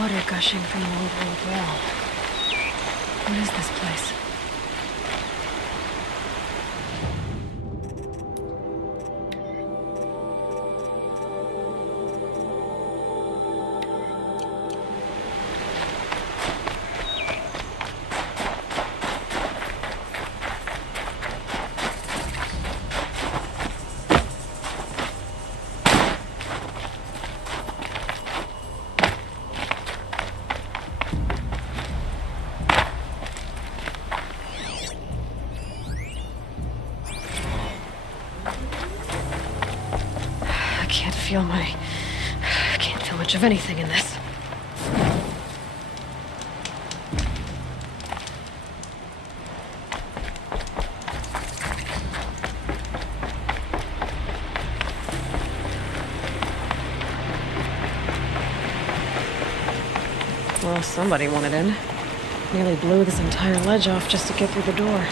water gushing from an old wall. What is this place? I can't feel much of anything in this. Well, somebody wanted in. Nearly blew this entire ledge off just to get through the door.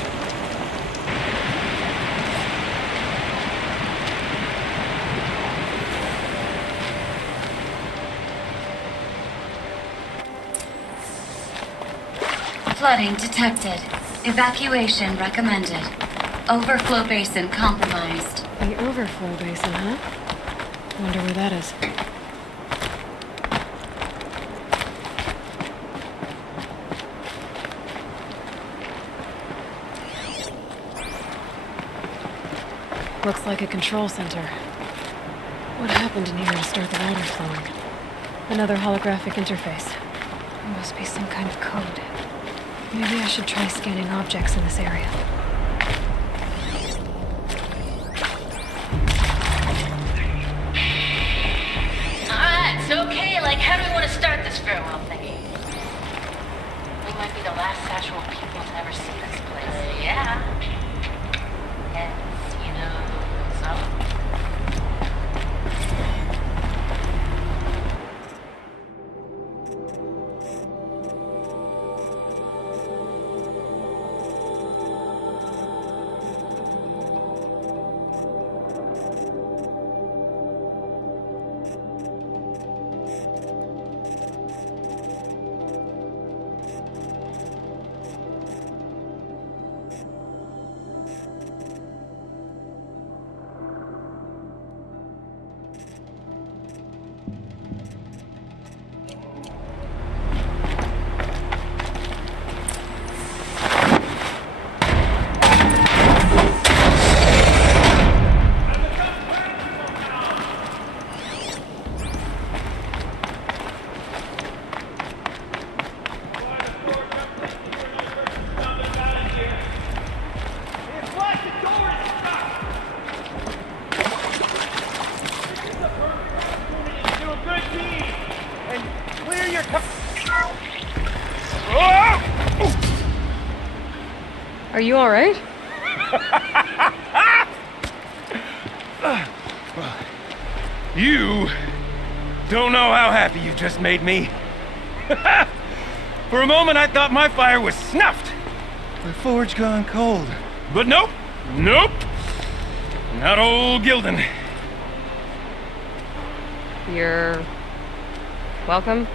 Flooding detected. Evacuation recommended. Overflow basin compromised. The overflow basin, huh? Wonder where that is. Looks like a control center. What happened in here to start the water flowing? Another holographic interface. There must be some kind of code. Maybe I should try scanning objects in this area. Alright, so okay, like how do we want to start this farewell thingy? We might be the last actual people to ever see this place. Yeah. And, you know, so... Are you all right? You don't know how happy you just made me. For a moment, I thought my fire was snuffed. My forge gone cold. But nope, nope. Not old Gildan. You're... welcome?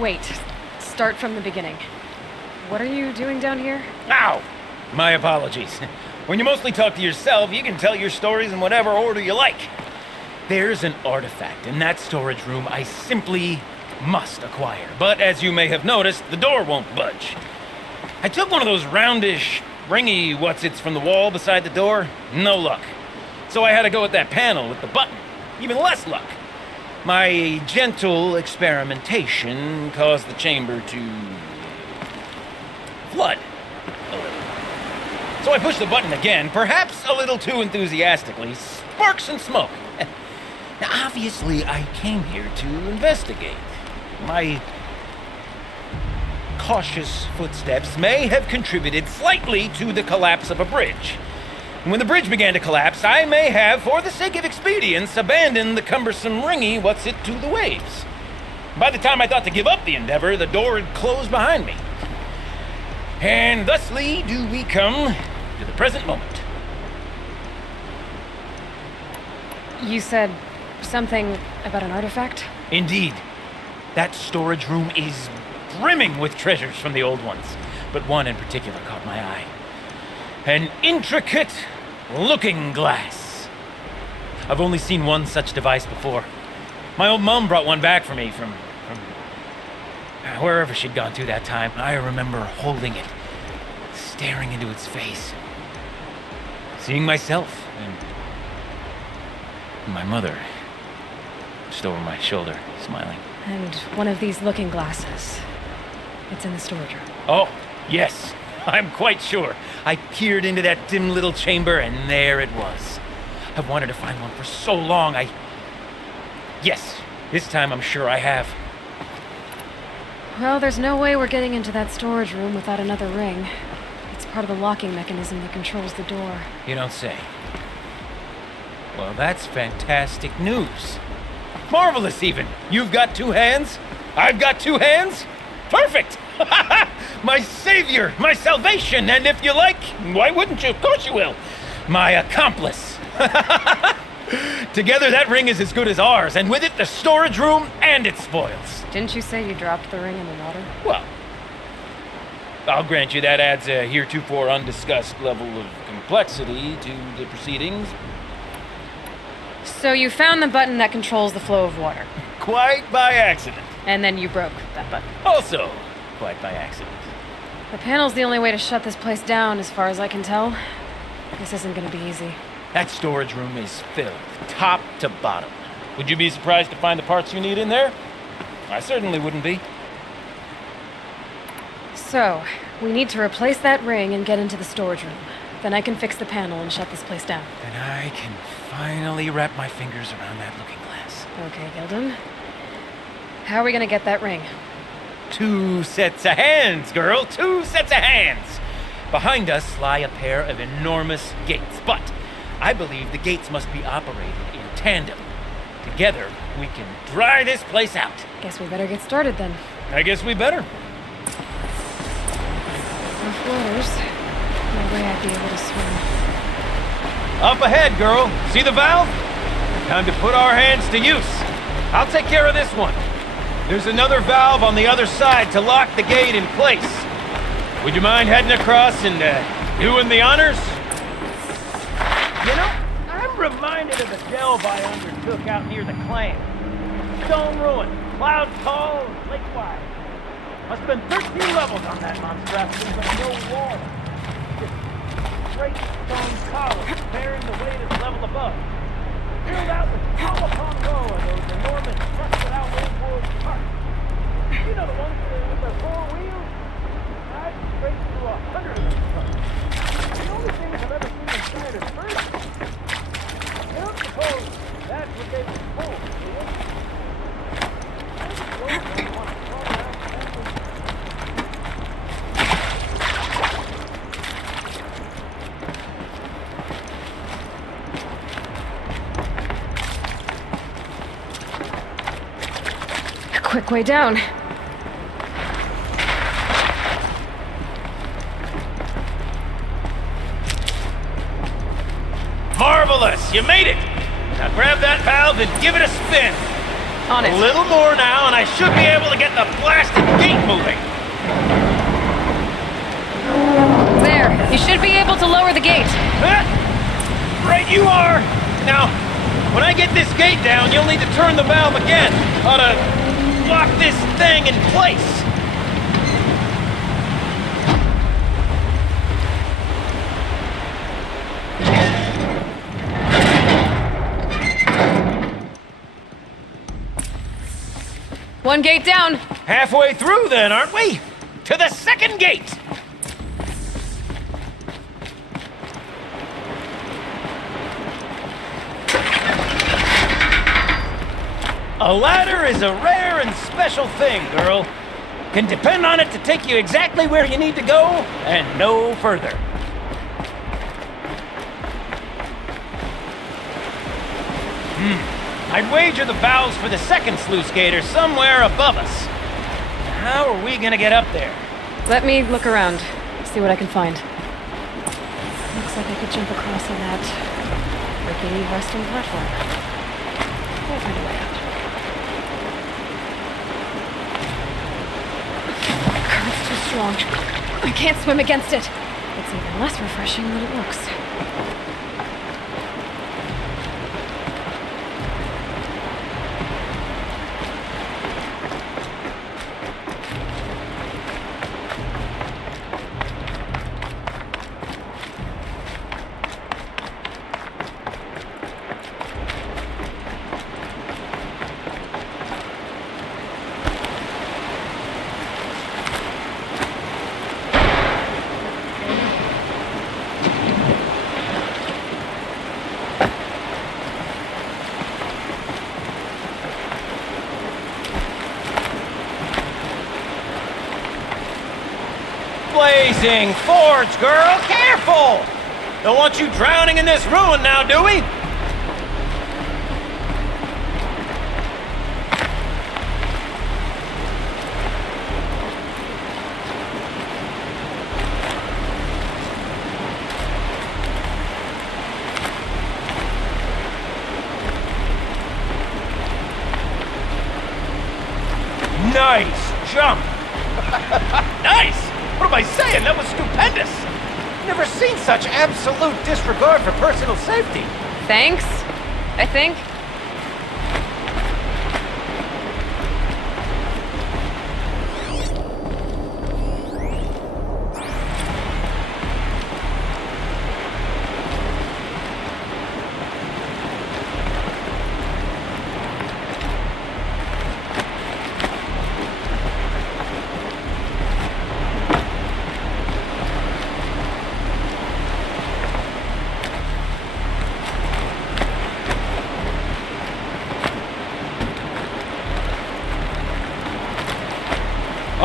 Wait. Start from the beginning. What are you doing down here? Ow! My apologies. When you mostly talk to yourself, you can tell your stories in whatever order you like. There's an artifact in that storage room I simply must acquire. But as you may have noticed, the door won't budge. I took one of those roundish, ringy what's-its from the wall beside the door. No luck. So I had to go with that panel with the button. Even less luck. My gentle experimentation caused the chamber to flood a little. So I pushed the button again, perhaps a little too enthusiastically. Sparks and smoke. Now, obviously, I came here to investigate. My cautious footsteps may have contributed slightly to the collapse of a bridge. When the bridge began to collapse, I may have, for the sake of expedience, abandoned the cumbersome ringy what's-it to the waves. By the time I thought to give up the endeavor, the door had closed behind me. And thusly do we come to the present moment. You said something about an artifact? Indeed. That storage room is brimming with treasures from the old ones, but one in particular caught my eye. An intricate looking glass. I've only seen one such device before. My old mom brought one back for me from wherever she'd gone to that time. I remember holding it, staring into its face, seeing myself and my mother just over my shoulder, smiling. And one of these looking glasses. It's in the storage room. Oh, yes, I'm quite sure. I peered into that dim little chamber, and there it was. I've wanted to find one for so long. Yes, this time I'm sure I have. Well, there's no way we're getting into that storage room without another ring. It's part of the locking mechanism that controls the door. You don't say. Well, that's fantastic news. Marvelous, even. You've got two hands. I've got two hands. Perfect! My savior, my salvation, and if you like, why wouldn't you? Of course you will. My accomplice. Together, that ring is as good as ours, and with it, the storage room and its spoils. Didn't you say you dropped the ring in the water? Well, I'll grant you that adds a heretofore undiscussed level of complexity to the proceedings. So you found the button that controls the flow of water. Quite by accident. And then you broke that button. Also, quite by accident. The panel's the only way to shut this place down, as far as I can tell. This isn't gonna be easy. That storage room is filled, top to bottom. Would you be surprised to find the parts you need in there? I certainly wouldn't be. So, we need to replace that ring and get into the storage room. Then I can fix the panel and shut this place down. Then I can finally wrap my fingers around that looking glass. Okay, Gilden. How are we gonna get that ring? 2 sets of hands, girl. 2 sets of hands. Behind us lie a pair of enormous gates, but I believe the gates must be operated in tandem. Together, we can dry this place out. Guess we better get started then. I guess we better. Rough waters. No way I'd be able to swim. Up ahead, girl. See the valve? Time to put our hands to use. I'll take care of this one. There's another valve on the other side to lock the gate in place. Would you mind heading across and doing the honors? You know, I'm reminded of the delve I undertook out near the clam. Stone ruin, cloud tall, and lake wide. Must have been 13 levels on that monstrosity, but no wall. Just straight stone columns bearing the weight of the level above. Filled out with row upon row of those enormous crusted-out old-world carts. You know the ones with their 4 wheels? I've straight through 100 of those trucks. The only things I've ever seen inside are birds. I don't suppose that's what they were told, do you? I just don't want to call around families. Quick way down. Marvelous! You made it! Now grab that valve and give it a spin. On it. A little more now, and I should be able to get the blasted gate moving. There. You should be able to lower the gate. Huh? Right you are! Now, when I get this gate down, you'll need to turn the valve again. Ought to lock this thing in place. One gate down. Halfway through then, aren't we? To the second gate! A ladder is a rare and special thing, girl. Can depend on it to take you exactly where you need to go, and no further. I'd wager the valves for the second sluice gate are somewhere above us. How are we gonna get up there? Let me look around. See what I can find. Looks like I could jump across on that rickety resting platform. I'll find a way out. The current's too strong. I can't swim against it. It's even less refreshing than it looks. Blazing forge, girl! Careful! Don't want you drowning in this ruin now, do we? Nice jump! Nice! What am I saying? That was stupendous! Never seen such absolute disregard for personal safety. Thanks, I think.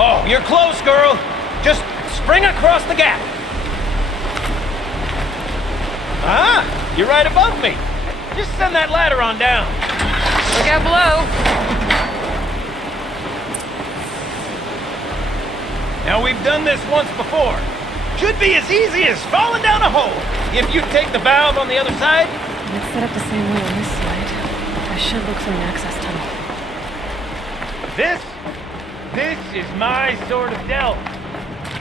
Oh, you're close, girl. Just spring across the gap. Ah, you're right above me. Just send that ladder on down. Look out below. Now, we've done this once before. Should be as easy as falling down a hole. If you take the valve on the other side. Let's set up the same way on this side. I should look for an access tunnel. This is my sort of delve.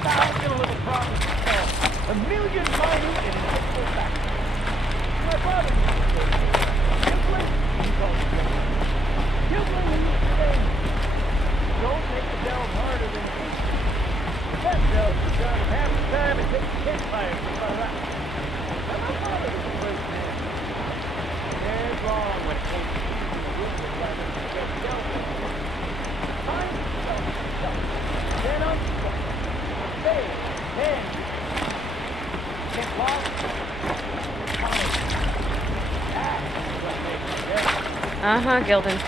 Thousand little problems to solve. A million minute and invisible factors. My father used to say, Gilbert, he calls it Gilbert, he used to say, don't make the delve harder than it is. That delve is done half the time it takes a campfire to put it out. Now, my father was a great man. Dead wrong when it came to using the wisdom rather than the delve. Find yourself, then unstuck. Stay, then. Get lost. That's what makes it better. Uh-huh, Gilden.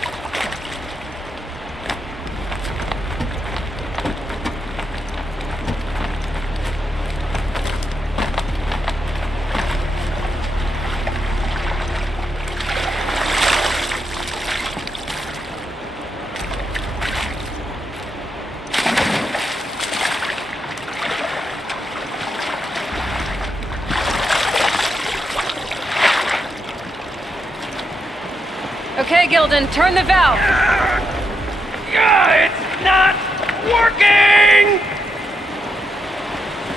Okay, Gilden, turn the valve. It's not working!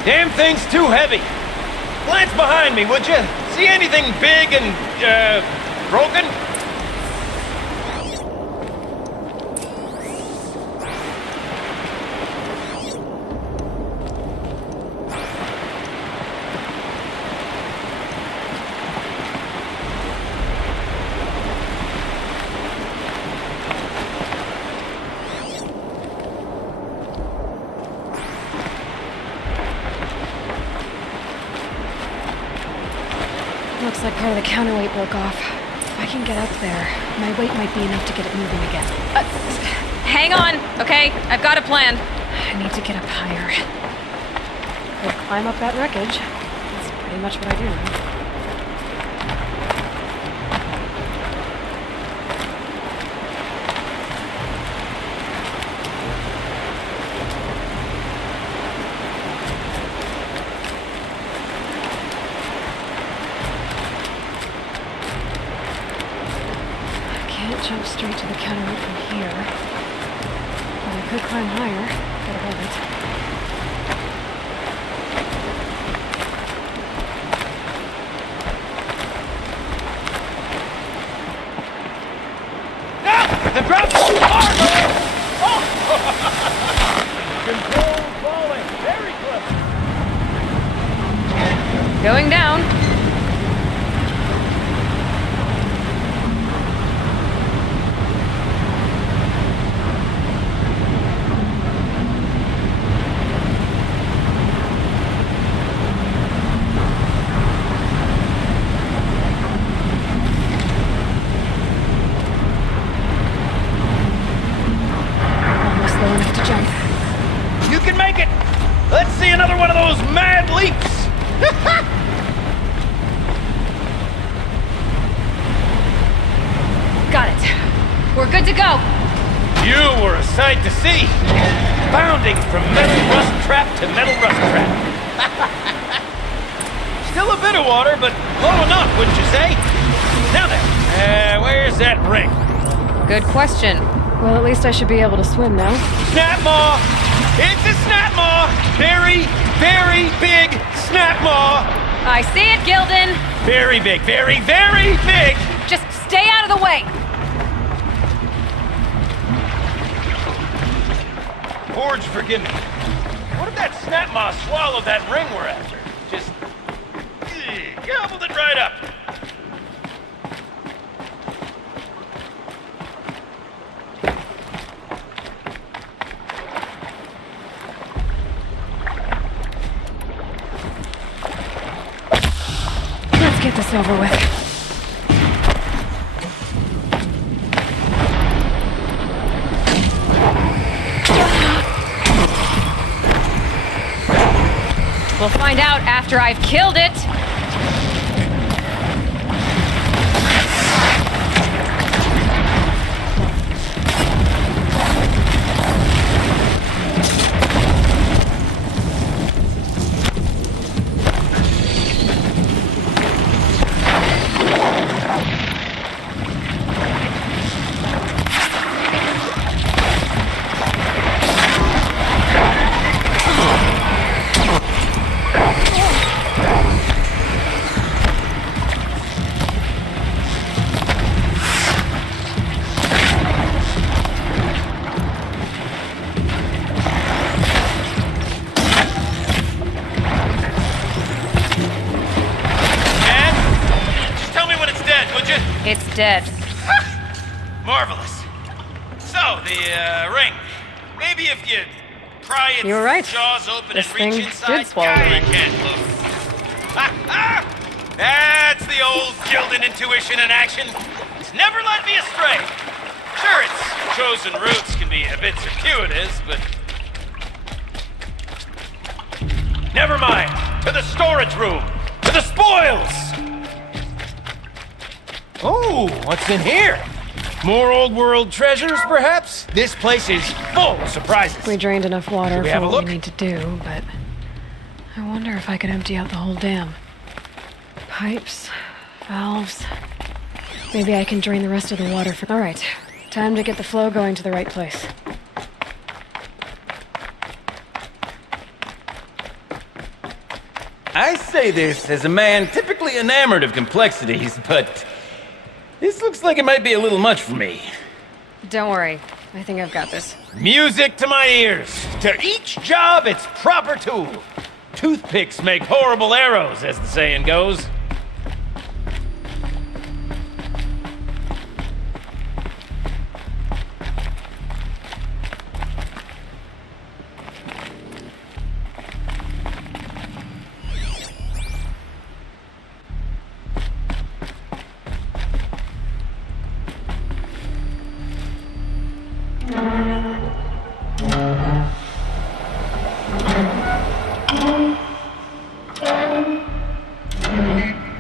Damn thing's too heavy. Glance behind me, would you? See anything big and, broken? Looks like part of the counterweight broke off. If I can get up there, my weight might be enough to get it moving again. Hang on, okay? I've got a plan. I need to get up higher. Could climb up that wreckage. That's pretty much what I do now. Can't jump straight to the counter route from here. But I could climb higher, get above it. The drops are oh! Control falling. Very close. Going down. Almost low enough to jump. You can make it. Let's see another one of those mad leaps. Got it. We're good to go. You were a sight to see. Bounding from metal rust trap to metal rust trap. Still a bit of water, but low enough, wouldn't you say? Now then, where's that ring? Good question. Well, at least I should be able to swim now. Snap maw! It's a snap maw! Very, very big snap maw! I see it, Gildan. Very big, very, very big! Just stay out of the way. Forge, forgive me. What if that snap maw swallowed that ring we're after? Just gobbled it right up. Let's get this over with. We'll find out after I've killed it. It's dead. Marvelous. So, the ring. Maybe if you pry its You were right. jaws open This and reach thing inside, did swallow the you ring. can't look. That's the old Gildan intuition in action. It's never led me astray. Sure, its chosen routes can be a bit circuitous, but... Never mind. To the storage room. To the spoils! Oh, what's in here? More old world treasures, perhaps? This place is full of surprises. We drained enough water Should we for have a what look? we need to do, but I wonder if I could empty out the whole dam. Pipes, valves. Maybe I can drain the rest of the water for... All right, time to get the flow going to the right place. I say this as a man typically enamored of complexities, but this looks like it might be a little much for me. Don't worry. I think I've got this. Music to my ears. To each job, its proper tool. Toothpicks make horrible arrows, as the saying goes.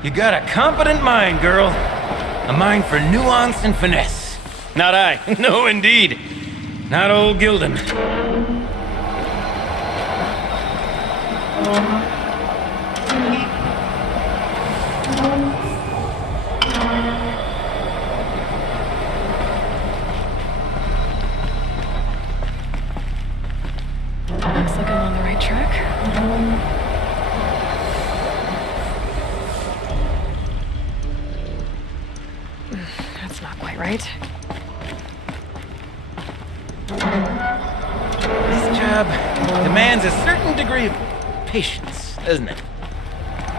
You got a competent mind, girl. A mind for nuance and finesse. Not I. No, indeed. Not old Gildan. right? This job demands a certain degree of patience, doesn't it?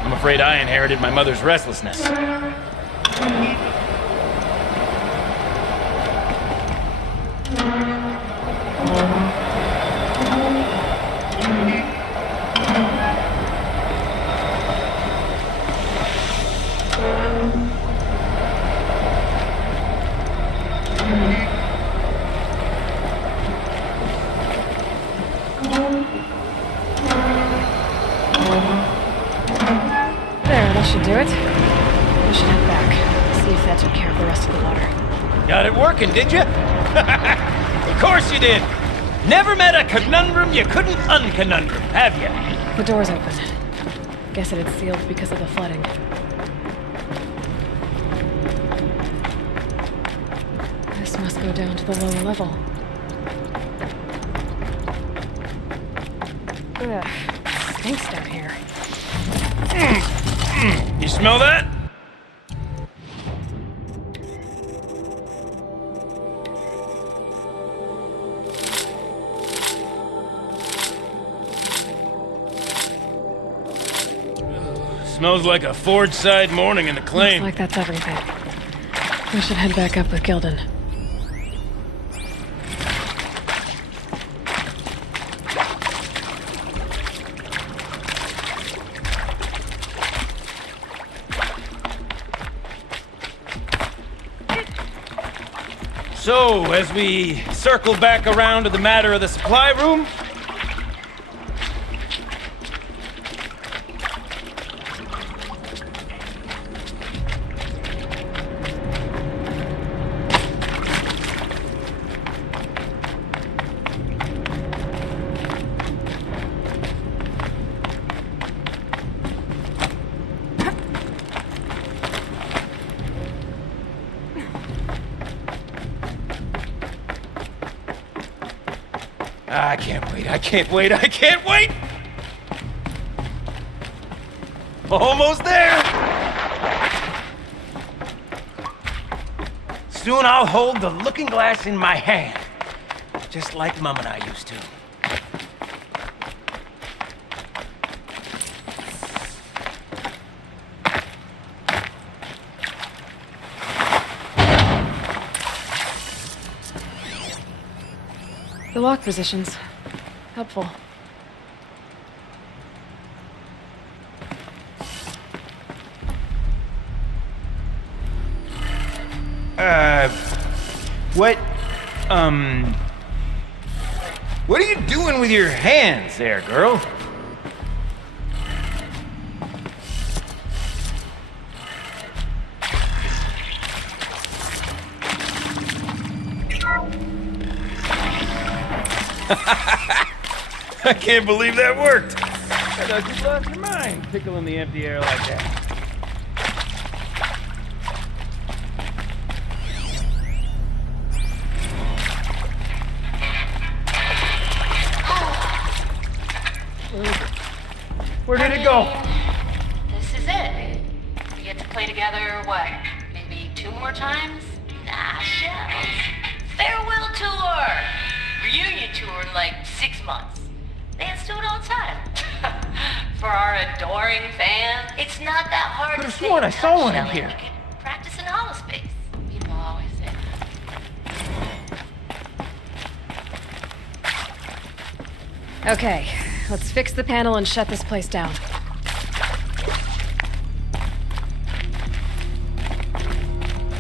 I'm afraid I inherited my mother's restlessness. There, that should do it. I should head back. See if that took care of the rest of the water. Got it working, did you? Of course you did. Never met a conundrum you couldn't unconundrum, have you? The door's open. Guess it had sealed because of the flooding. This must go down to the lower level. Ugh, stinks down here. You smell that? Smells like a Ford-side morning in the claim. Looks like that's everything. We should head back up with Gildan. So, as we circle back around to the matter of the supply room, I can't wait, I can't wait, I can't wait! Almost there! Soon I'll hold the looking glass in my hand, just like Mum and I used to. The lock positions. Helpful. What are you doing with your hands there, girl? I can't believe that worked. I thought you lost your mind, tickling the empty air like that. Where did it go? This is it. We get to play together, what, maybe 2 more times? Nah, shells. Farewell tour! Reunion tour in like 6 months. Fans do it all the time. For our adoring fans, it's not that hard Could've to stay sworn in I saw touch, one in Shelley. here. We could practice in holospace. People always say. Okay, let's fix the panel and shut this place down.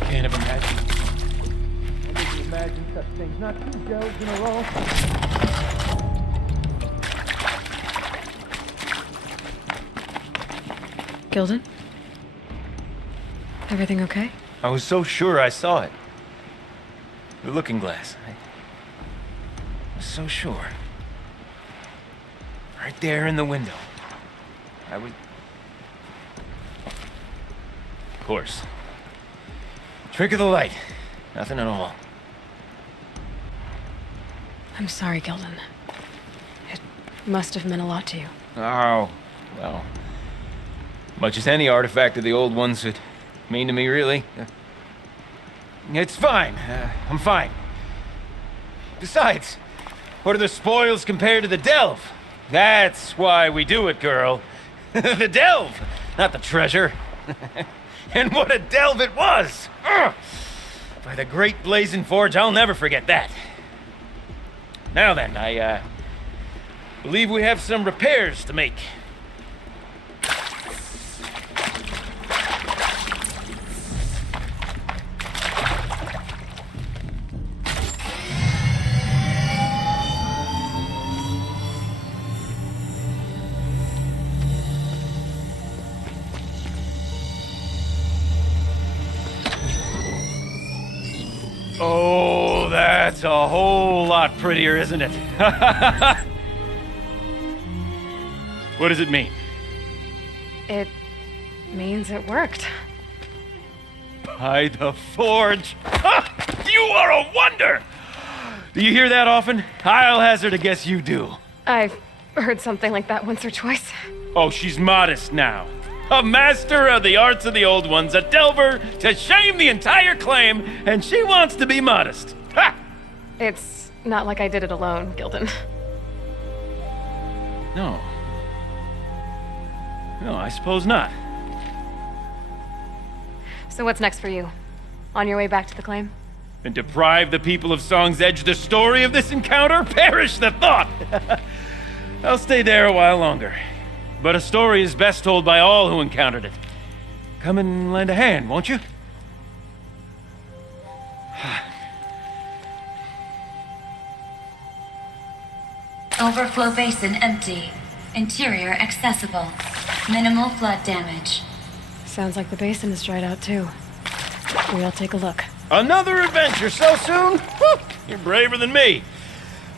Can't have imagined. I didn't imagine such things. Not 2 gels in a row. Gildan? Everything okay? I was so sure I saw it. The looking glass. I was so sure. Right there in the window. I was... Of course. Trick of the light. Nothing at all. I'm sorry, Gildan. It must have meant a lot to you. Oh, well. Much as any artifact of the old ones would mean to me, really. It's fine. I'm fine. Besides, what are the spoils compared to the delve? That's why we do it, girl. The delve, not the treasure. And what a delve it was! Ugh. By the great blazing forge, I'll never forget that. Now then, I believe we have some repairs to make. Oh, that's a whole lot prettier, isn't it? What does it mean? It means it worked. By the forge! You are a wonder! Do you hear that often? I'll hazard a guess you do. I've heard something like that once or twice. Oh, she's modest now. A master of the arts of the old ones, a delver to shame the entire claim, and she wants to be modest. Ha! It's not like I did it alone, Gildan. No. No, I suppose not. So what's next for you? On your way back to the claim? And deprive the people of Song's Edge the story of this encounter? Perish the thought! I'll stay there a while longer. But a story is best told by all who encountered it. Come and lend a hand, won't you? Overflow basin empty. Interior accessible. Minimal flood damage. Sounds like the basin is dried out too. We'll take a look. Another adventure so soon? Whew, you're braver than me.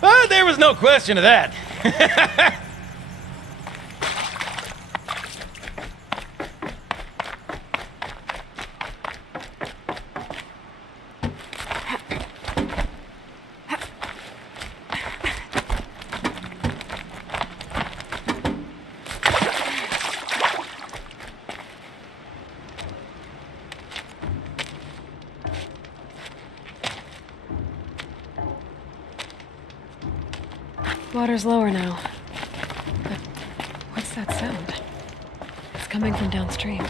But there was no question of that. Water's lower now. But what's that sound? It's coming from downstream.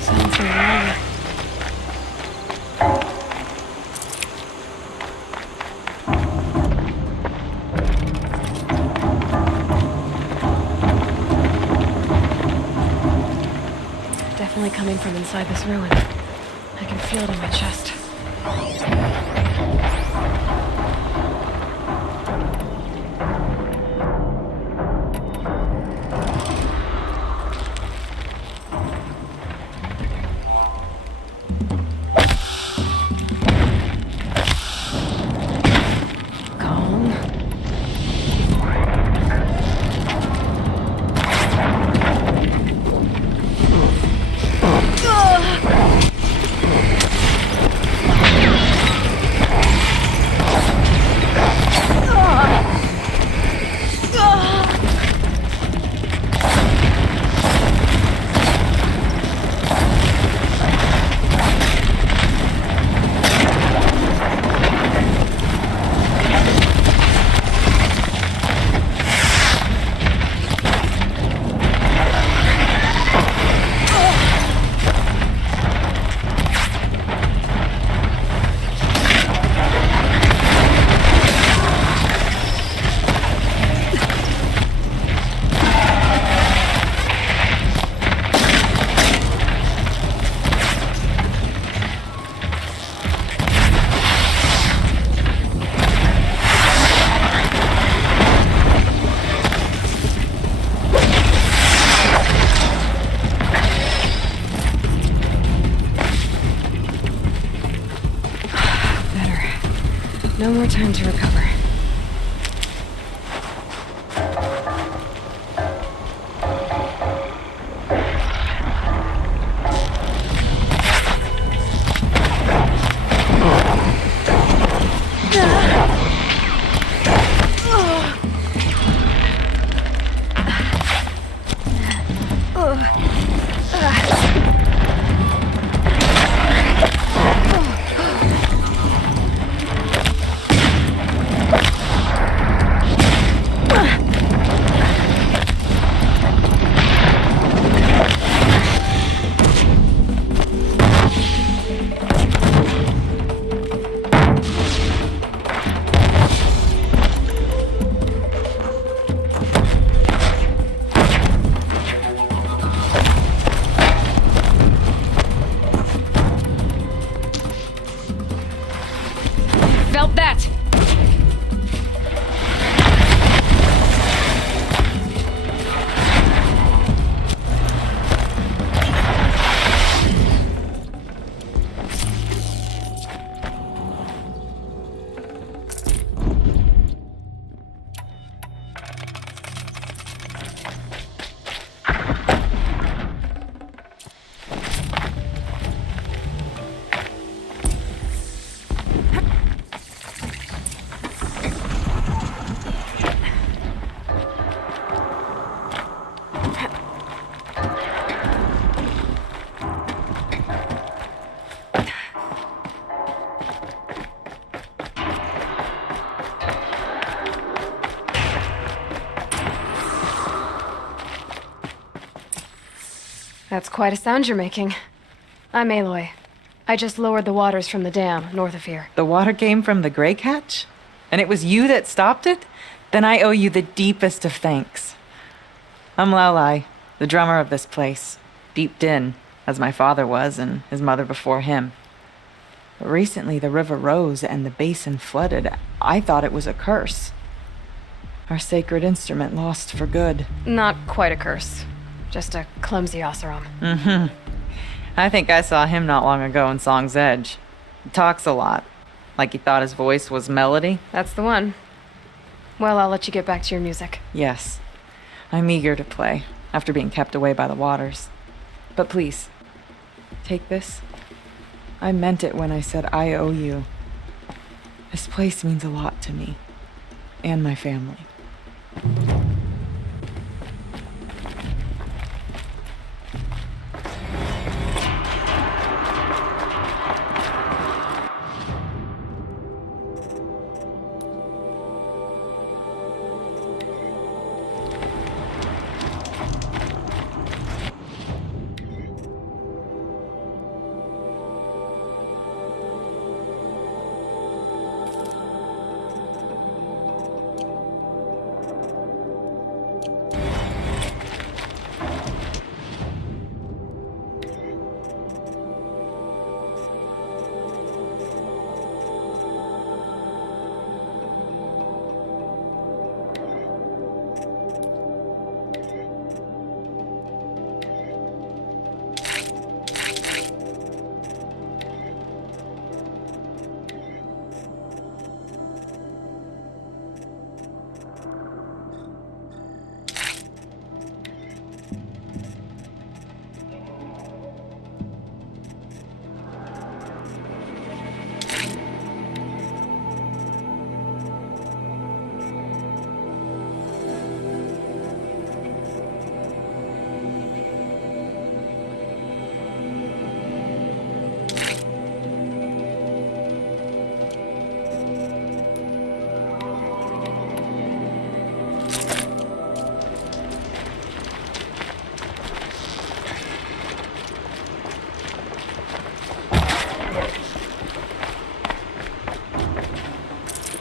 Sounds familiar. Definitely coming from inside this ruin. I can feel it in my chest. Calm. No more time to recover. Felt that! That's quite a sound you're making. I'm Aloy. I just lowered the waters from the dam north of here. The water came from the Grey Catch? And it was you that stopped it? Then I owe you the deepest of thanks. I'm Laulai, the drummer of this place. Deep Din, as my father was and his mother before him. But recently the river rose and the basin flooded. I thought it was a curse. Our sacred instrument lost for good. Not quite a curse. Just a clumsy Oseram. Mm-hmm. I think I saw him not long ago in Song's Edge. He talks a lot. Like he thought his voice was melody. That's the one. Well, I'll let you get back to your music. Yes. I'm eager to play, after being kept away by the waters. But please, take this. I meant it when I said I owe you. This place means a lot to me. And my family.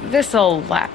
This'll last.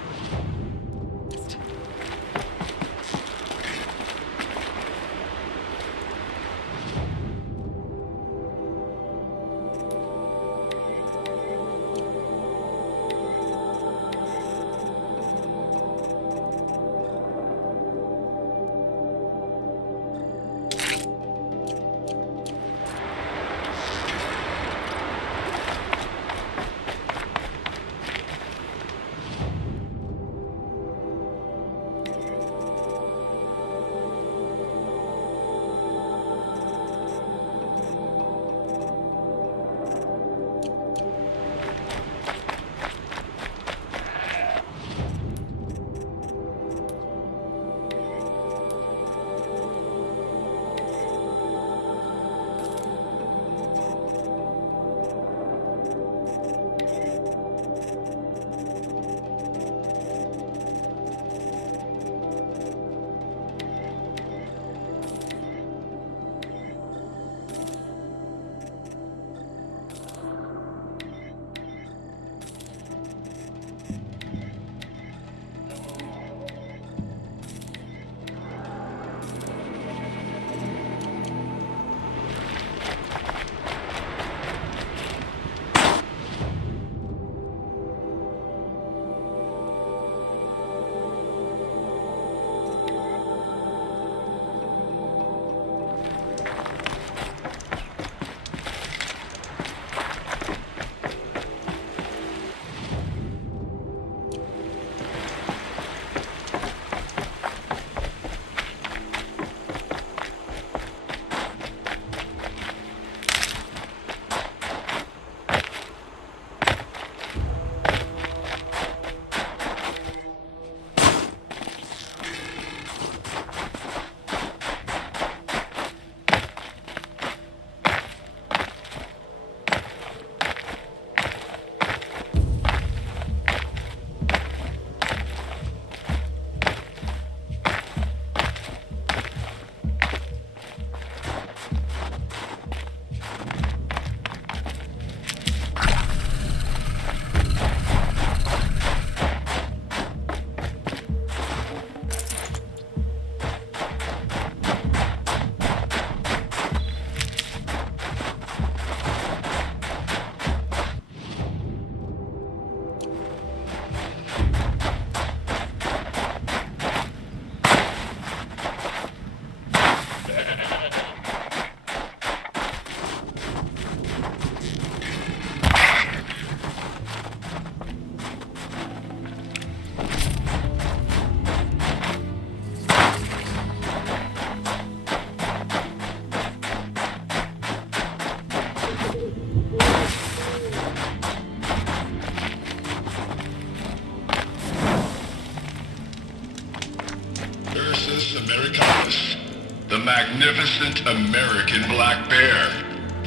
magnificent American black bear.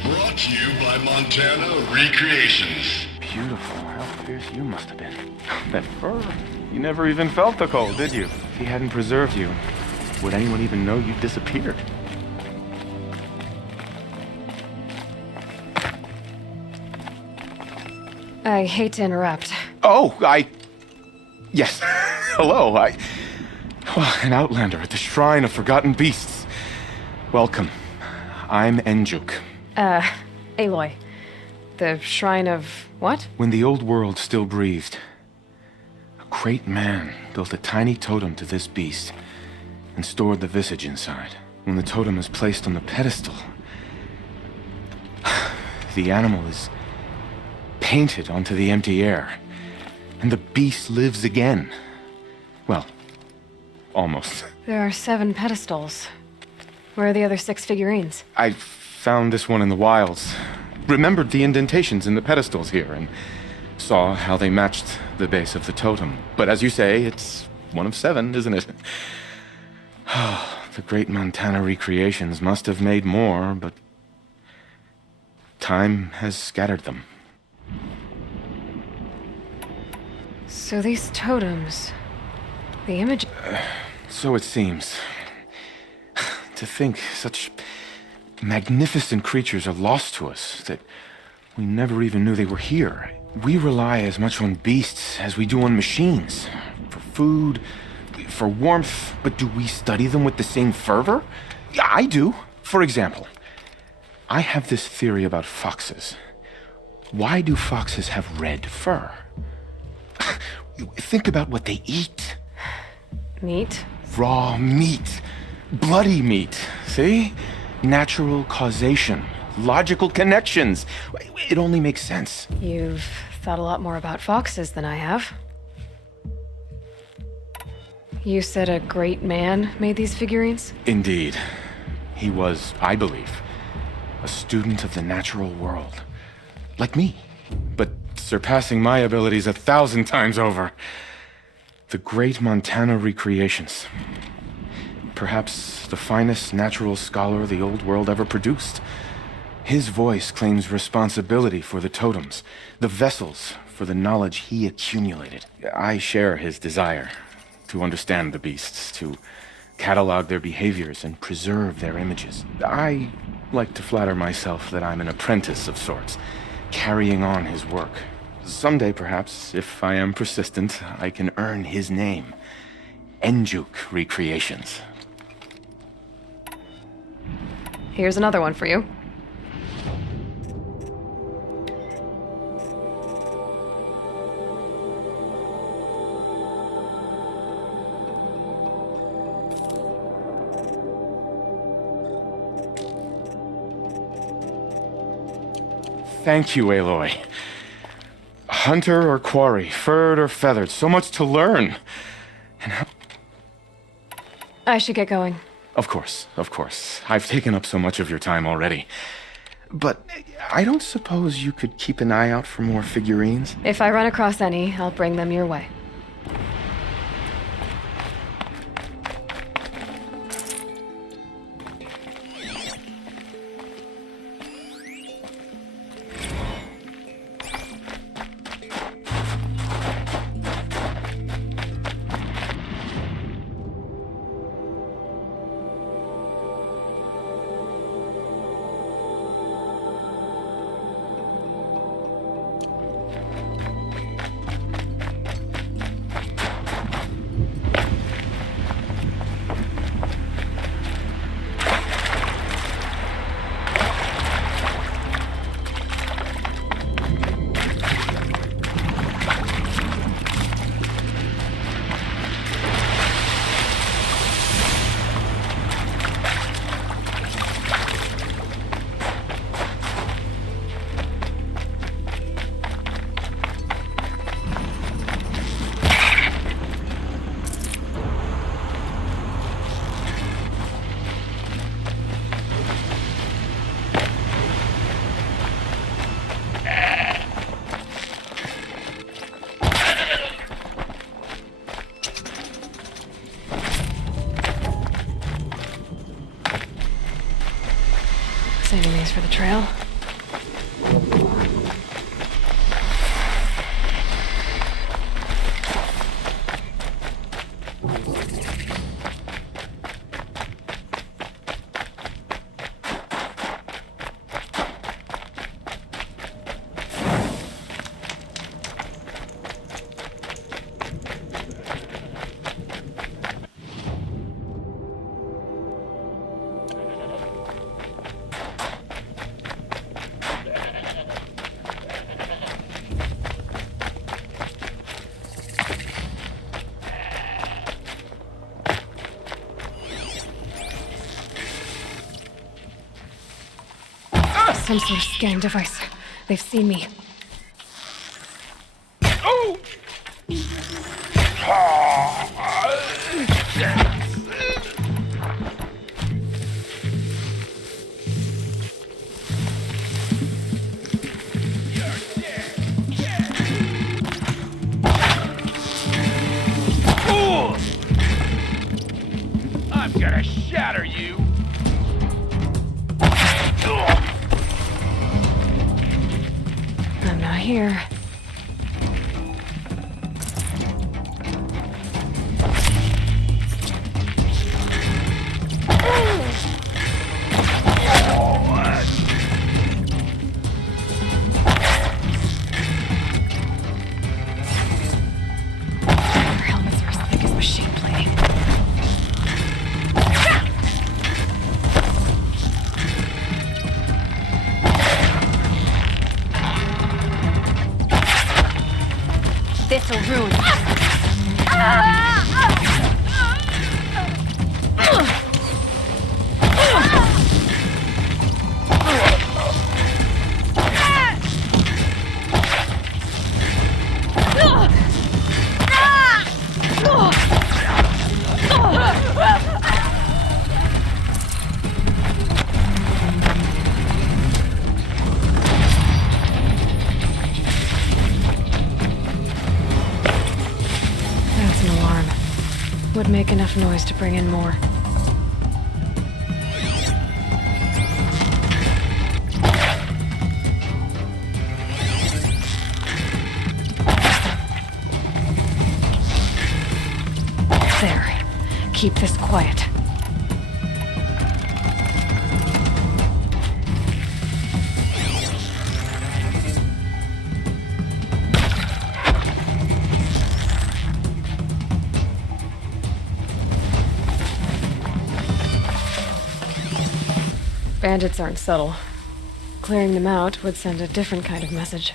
Brought to you by Montana Recreations. Beautiful. How fierce you must have been. That fur. You never even felt the cold, did you? If he hadn't preserved you, would anyone even know you disappeared? I hate to interrupt. Oh, Yes. Hello, Well, an outlander at the Shrine of Forgotten Beasts. Welcome. I'm Enjuk. Aloy. The Shrine of what? When the old world still breathed, a great man built a tiny totem to this beast and stored the visage inside. When the totem is placed on the pedestal, the animal is painted onto the empty air, and the beast lives again. Well, almost. There are 7 pedestals. Where are the other 6 figurines? I found this one in the wilds. Remembered the indentations in the pedestals here and saw how they matched the base of the totem. But as you say, it's one of 7, isn't it? The great Montana Recreations must have made more, but time has scattered them. So these totems... the image... So it seems. To think such magnificent creatures are lost to us, that we never even knew they were here. We rely as much on beasts as we do on machines. For food, for warmth, but do we study them with the same fervor? Yeah, I do. For example, I have this theory about foxes. Why do foxes have red fur? Think about what they eat. Meat? Raw meat. Bloody meat. See? Natural causation. Logical connections. It only makes sense. You've thought a lot more about foxes than I have. You said a great man made these figurines? Indeed. He was, I believe, a student of the natural world. Like me. But surpassing my abilities 1,000 times over. The great Montana Recreations. Perhaps the finest natural scholar the old world ever produced. His voice claims responsibility for the totems, the vessels for the knowledge he accumulated. I share his desire to understand the beasts, to catalog their behaviors and preserve their images. I like to flatter myself that I'm an apprentice of sorts, carrying on his work. Someday, perhaps, if I am persistent, I can earn his name. Enjuk Recreations. Here's another one for you. Thank you, Aloy. Hunter or quarry, furred or feathered, so much to learn. And how... I should get going. Of course, of course. I've taken up so much of your time already. But I don't suppose you could keep an eye out for more figurines? If I run across any, I'll bring them your way. Saving these for the trail. Some sort of scanning device. They've seen me. Oh! I'm gonna shatter you! I'm not here. Their helmets are as thick as machine plating. This'll ruin That's an alarm. Would make enough noise to bring in more. There. Keep this quiet. Bandits aren't subtle. Clearing them out would send a different kind of message.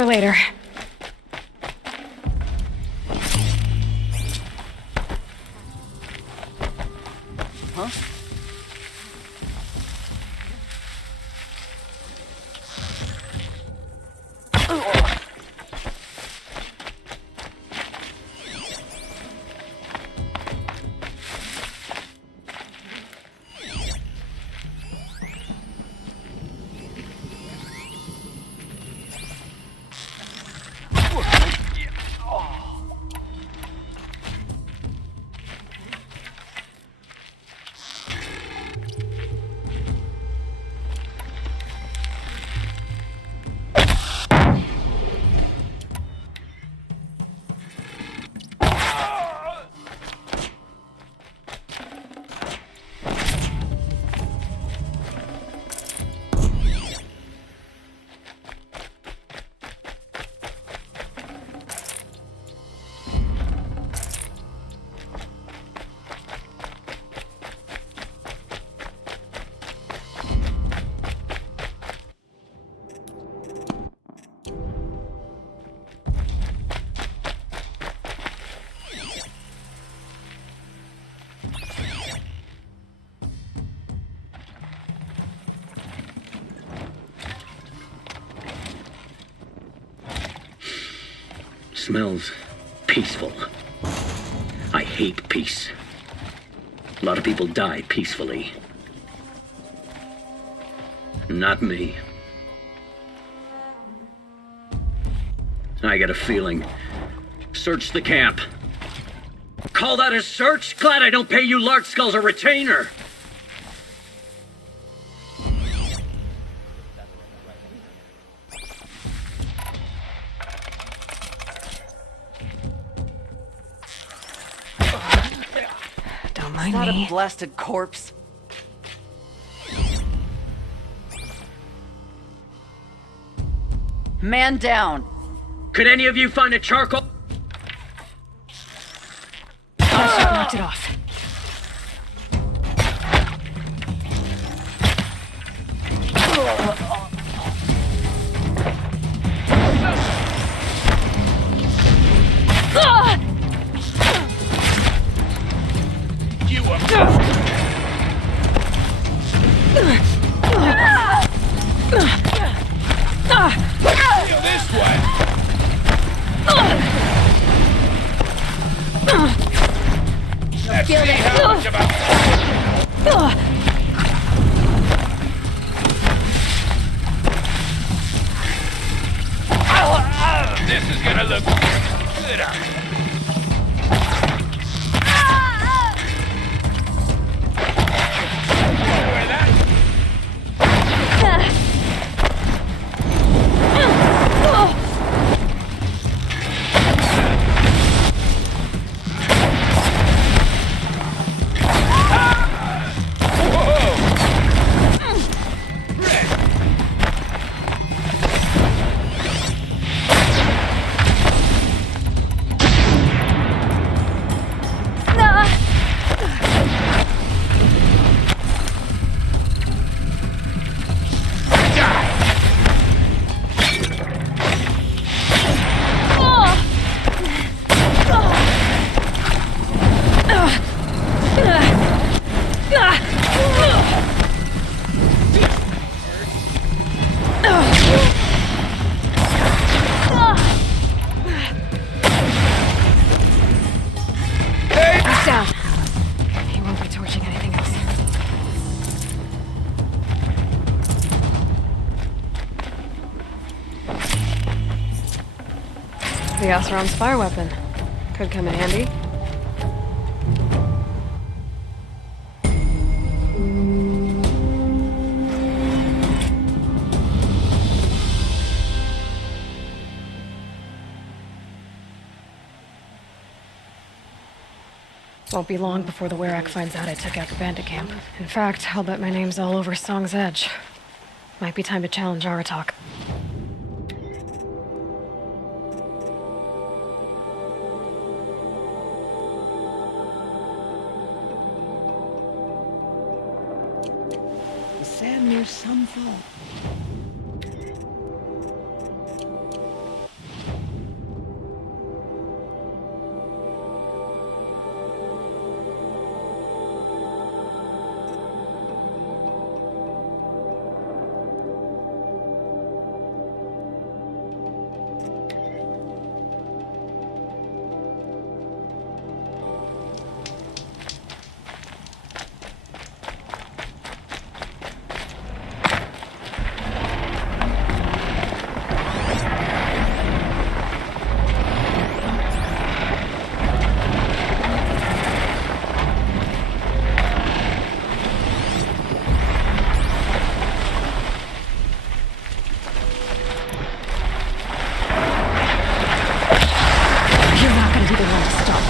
for later. Smells peaceful. I hate peace. A lot of people die peacefully. Not me. I got a feeling. Search the camp. Call that a search? Glad I don't pay you lark skulls a retainer. Don't mind Not me. a blasted corpse. Man down. Could any of you find a charcoal? Shot knocked it off. This is gonna look good on me. Down. He won't be torching anything else. The Oseram's fire weapon. Could come in handy. Won't be long before the Werak finds out I took out the bandit camp. In fact, I'll bet my name's all over Song's Edge. Might be time to challenge Aratak. The sand near some fall. they want to stop.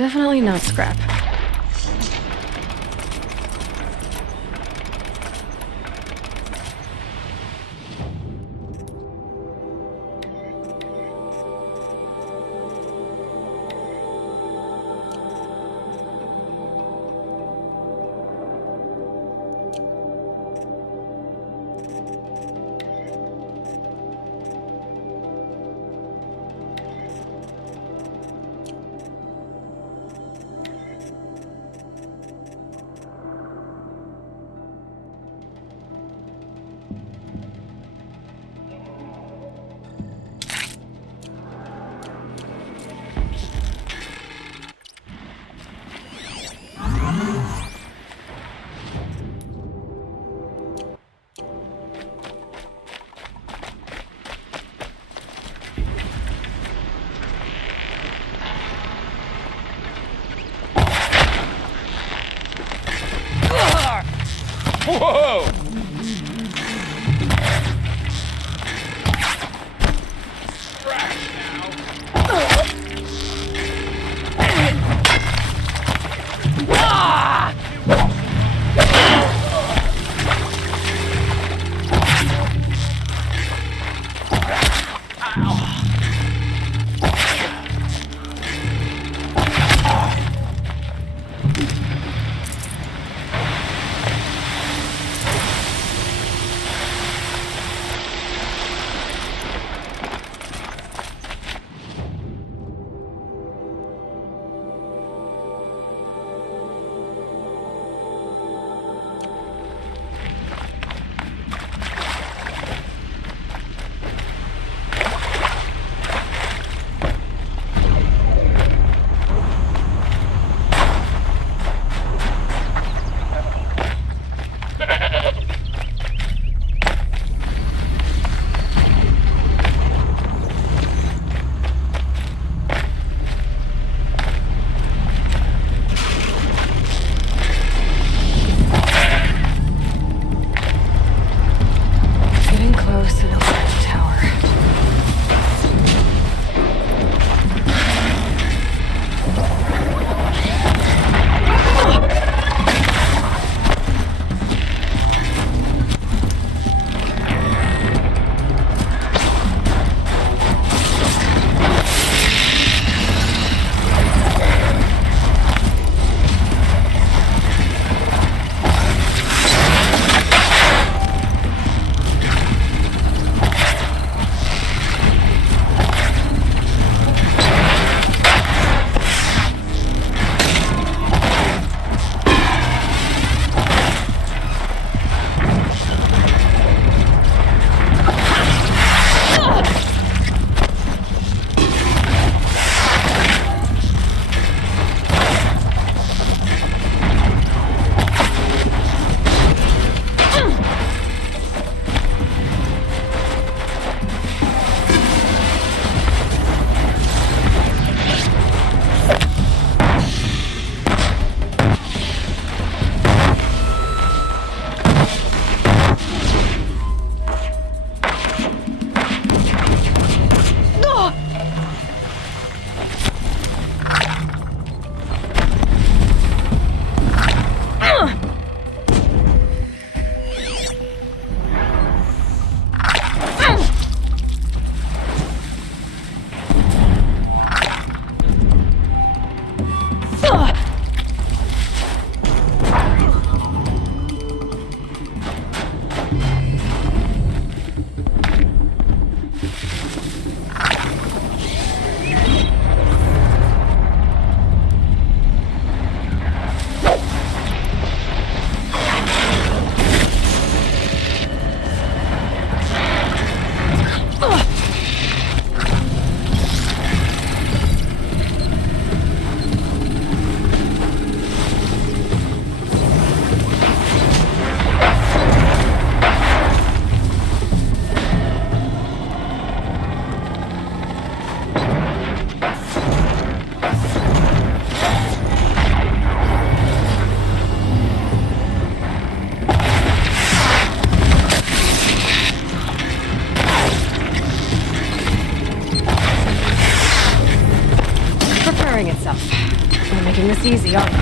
Definitely not scrap. Whoa! repairing itself. You're making this easy, aren't you?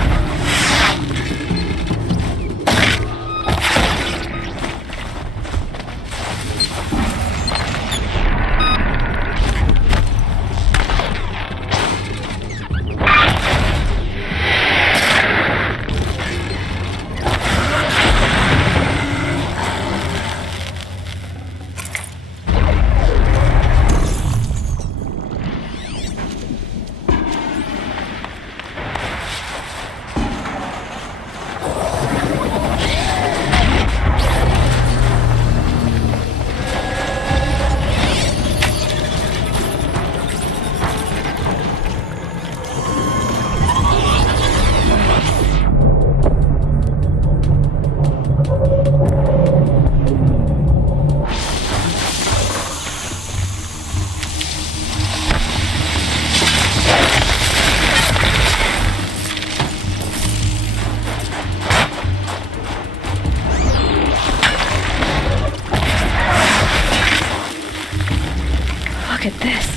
Look at this.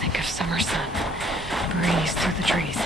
Think of summer sun. Breeze through the trees.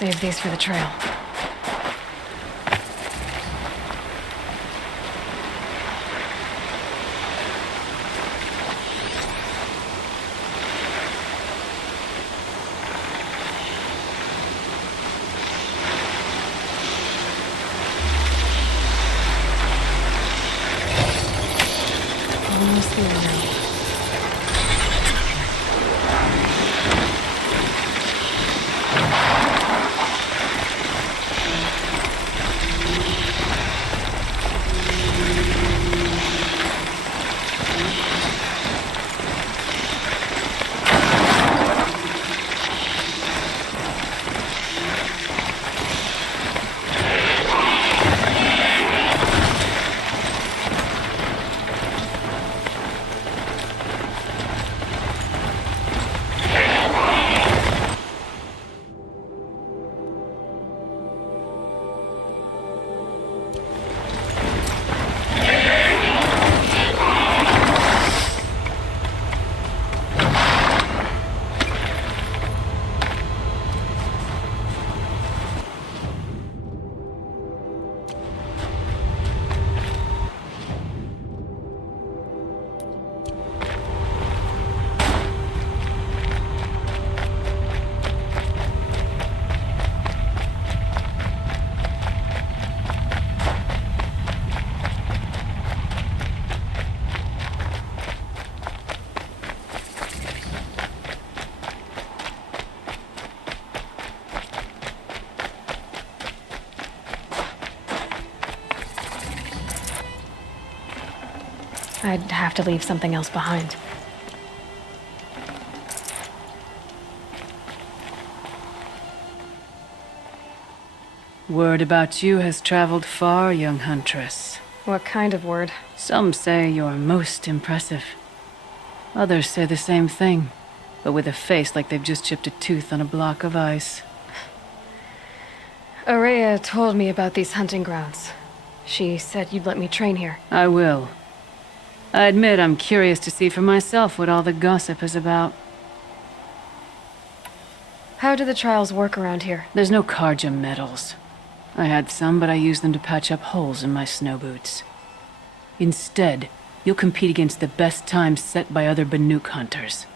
Save these for the trail. Almost there now. I'd have to leave something else behind. Word about you has traveled far, young huntress. What kind of word? Some say you're most impressive. Others say the same thing, but with a face like they've just chipped a tooth on a block of ice. Aurea told me about these hunting grounds. She said you'd let me train here. I will. I admit I'm curious to see for myself what all the gossip is about. How do the trials work around here? There's no Karja medals. I had some, but I used them to patch up holes in my snow boots. Instead, you'll compete against the best times set by other Banuk hunters.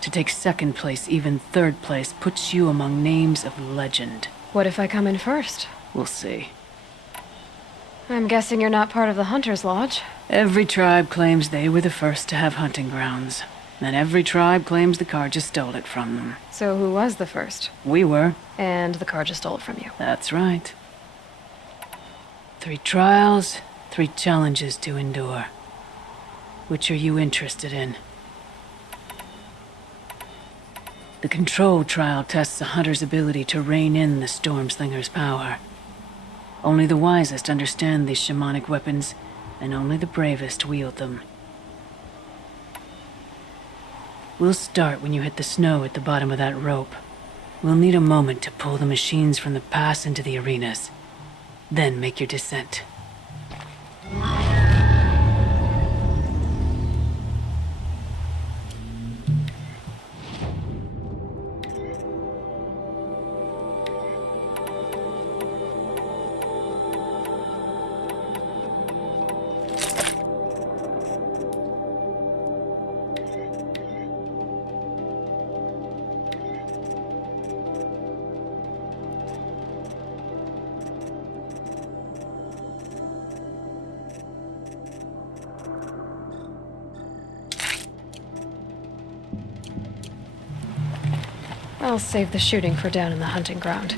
To take second place, even third place, puts you among names of legend. What if I come in first? We'll see. I'm guessing you're not part of the Hunter's Lodge. Every tribe claims they were the first to have hunting grounds. And every tribe claims the Karja stole it from them. So who was the first? We were. And the Karja stole it from you. That's right. 3 trials, 3 challenges to endure. Which are you interested in? The control trial tests a hunter's ability to rein in the Stormslinger's power. Only the wisest understand these shamanic weapons, and only the bravest wield them. We'll start when you hit the snow at the bottom of that rope. We'll need a moment to pull the machines from the pass into the arenas. Then make your descent. I'll save the shooting for down in the hunting ground.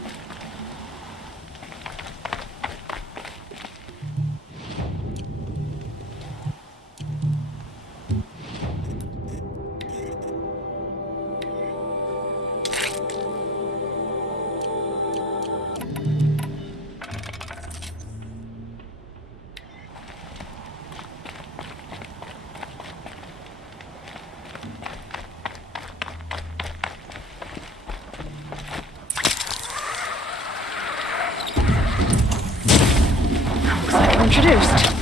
Introduced.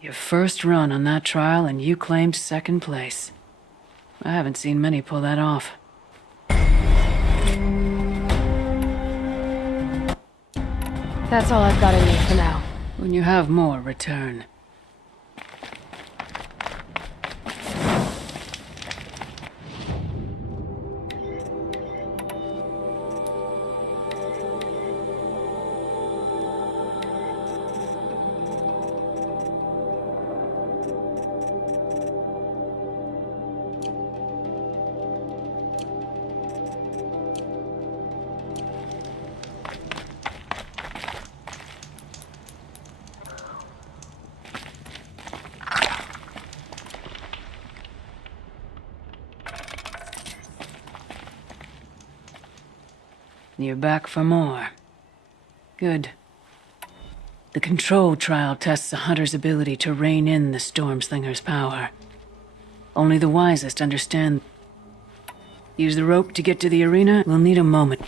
Your first run on that trial and you claimed second place. I haven't seen many pull that off. That's all I've got in me for now. When you have more, return. You're back for more. Good. The control trial tests a hunter's ability to rein in the Stormslinger's power. Only the wisest understand. Use the rope to get to the arena. We'll need a moment.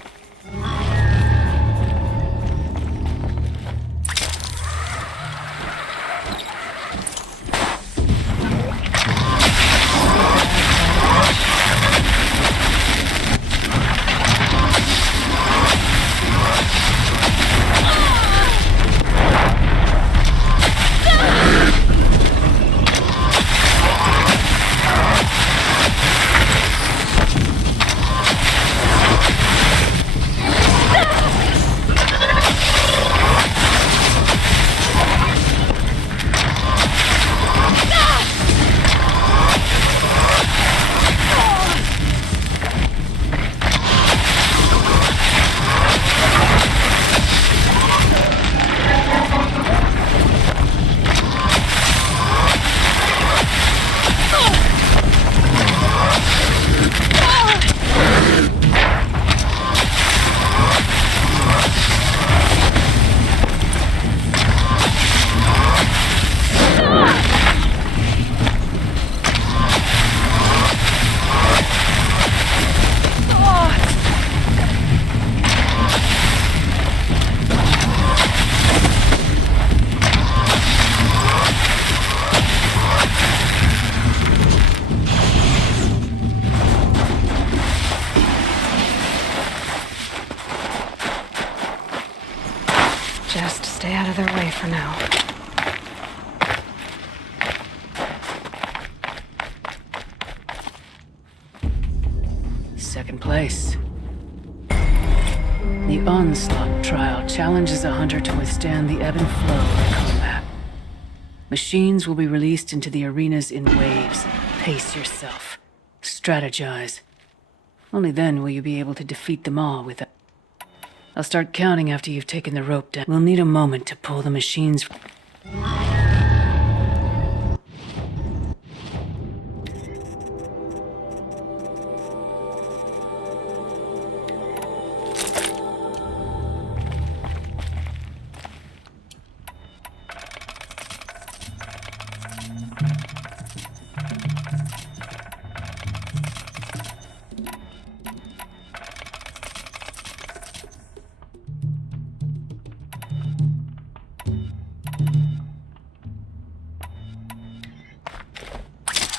Just stay out of their way for now. Second place. The Onslaught trial challenges a hunter to withstand the ebb and flow of combat. Machines will be released into the arenas in waves. Pace yourself. Strategize. Only then will you be able to defeat them all without... I'll start counting after you've taken the rope down. We'll need a moment to pull the machines...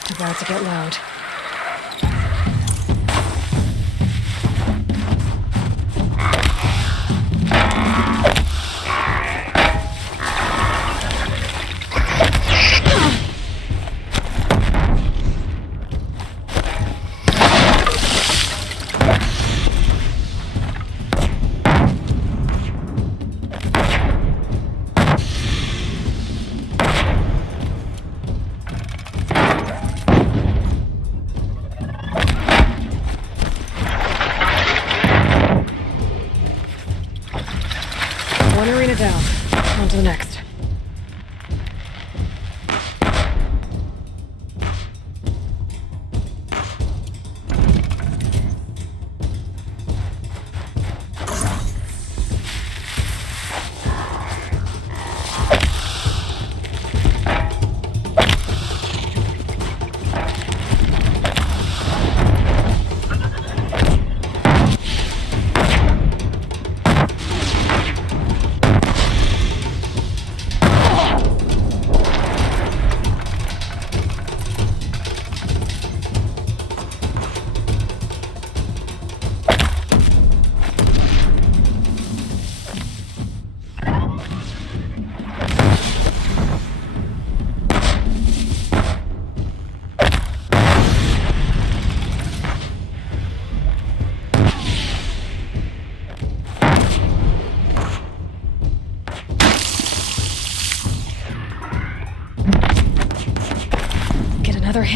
About to get loud. One arena down. On to the next.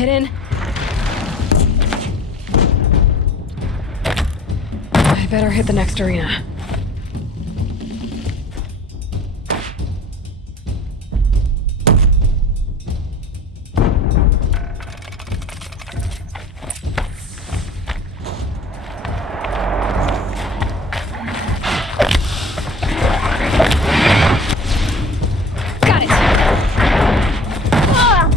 hidden. I better hit the next arena. Got it! Ah!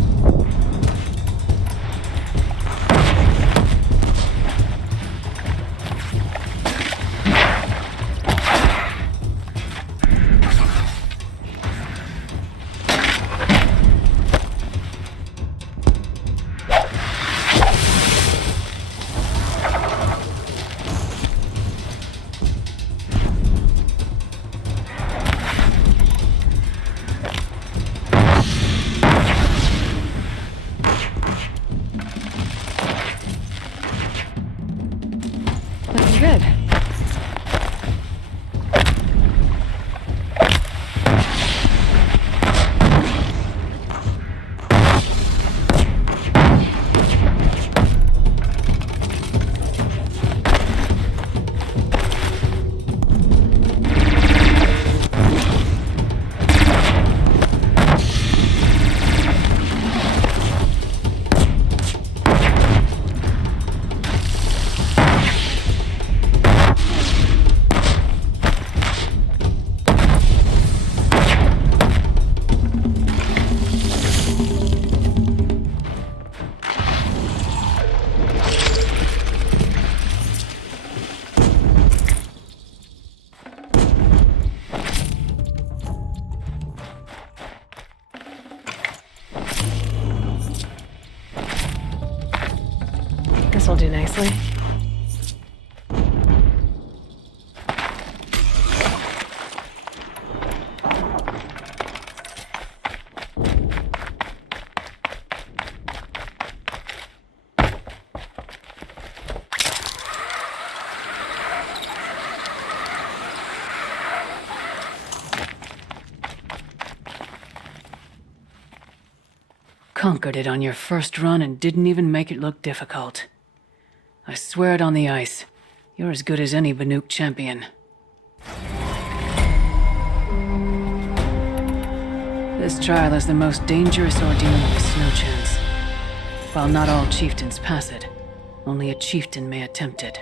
Looking good. This'll do nicely. Conquered it on your first run and didn't even make it look difficult. I swear it on the ice. You're as good as any Banuk champion. This trial is the most dangerous ordeal of the Snow Chance. While not all chieftains pass it, only a chieftain may attempt it.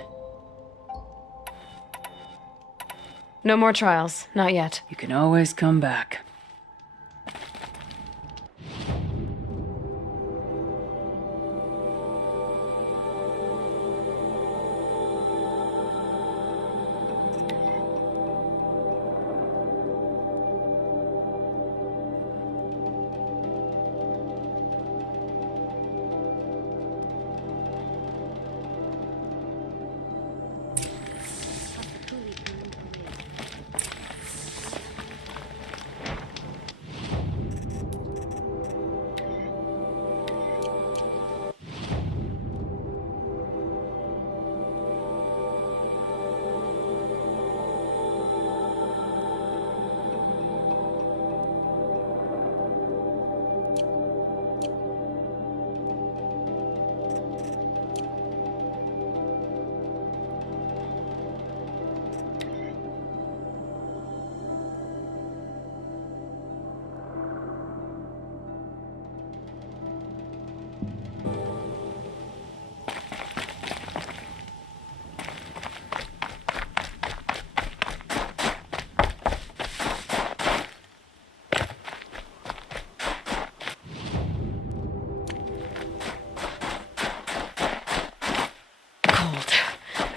No more trials. Not yet. You can always come back.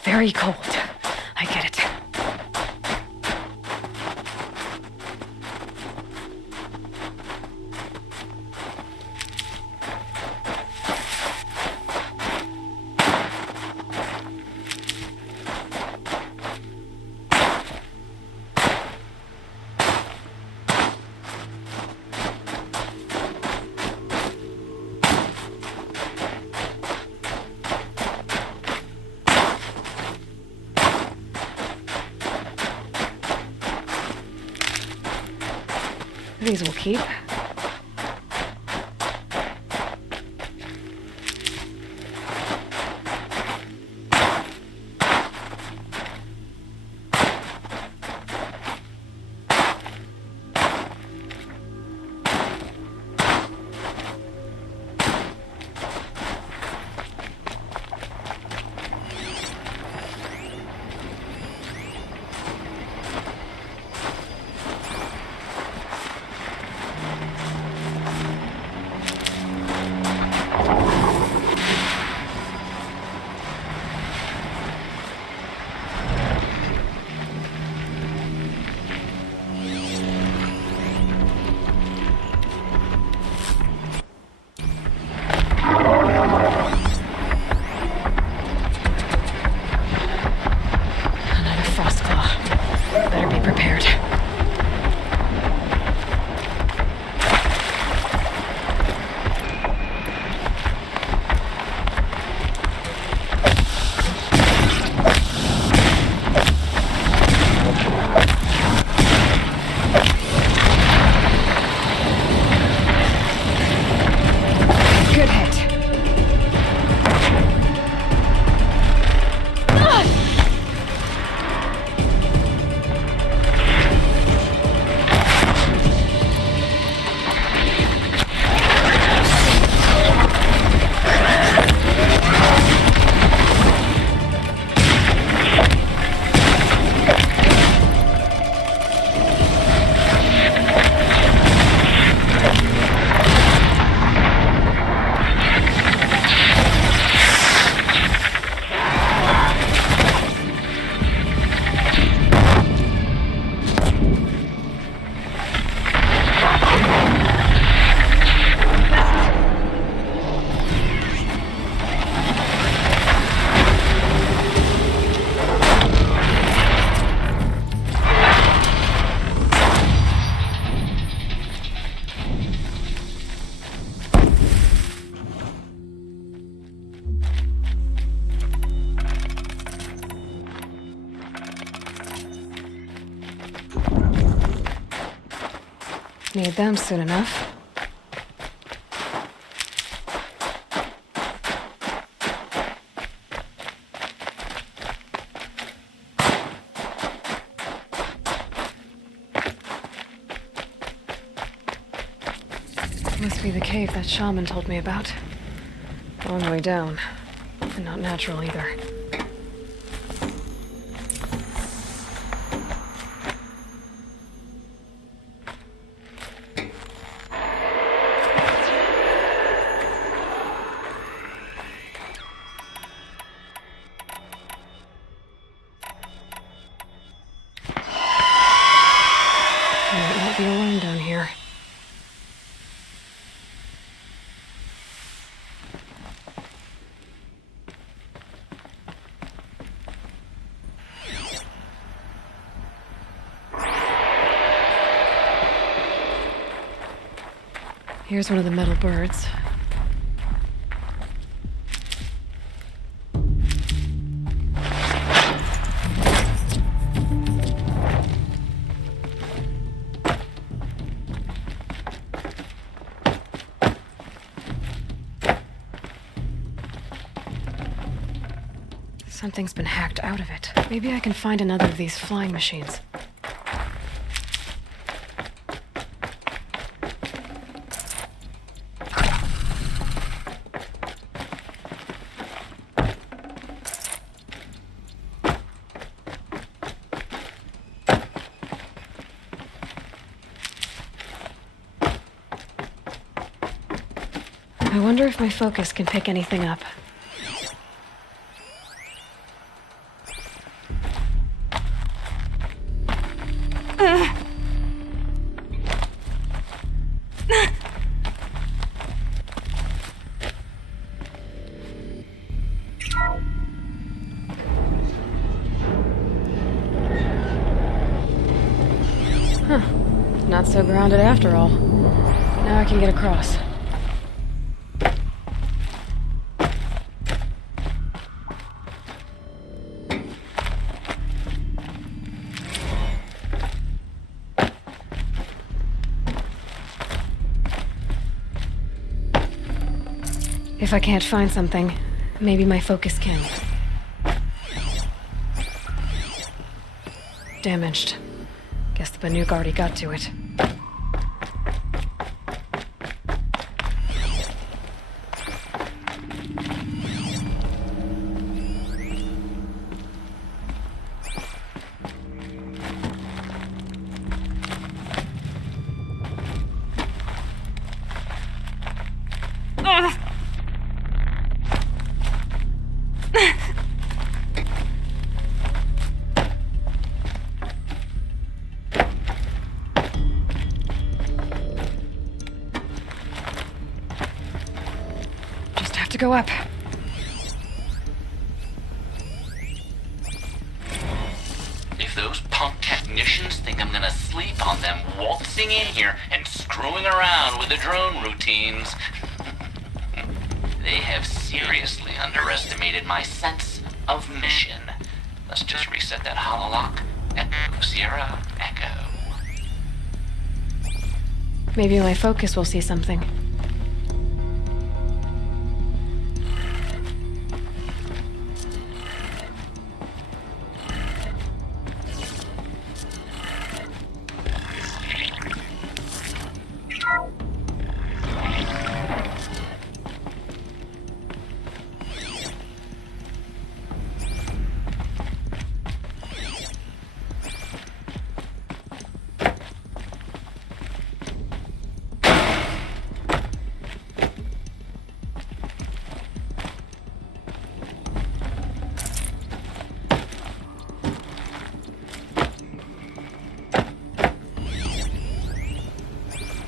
Very cold. I get it. These will keep. Need them soon enough. Must be the cave that shaman told me about. Long way down. And not natural either. Might not be alone down here. Here's one of the metal birds. Something's been hacked out of it. Maybe I can find another of these flying machines. I wonder if my focus can pick anything up. Huh. Not so grounded after all. Now I can get across. If I can't find something, maybe my focus can. Damaged. Guess the Banuk already got to it. To go up. If those punk technicians think I'm gonna sleep on them waltzing in here and screwing around with the drone routines, they have seriously underestimated my sense of mission. Let's just reset that hololock. Echo, Sierra, Echo. Maybe my focus will see something.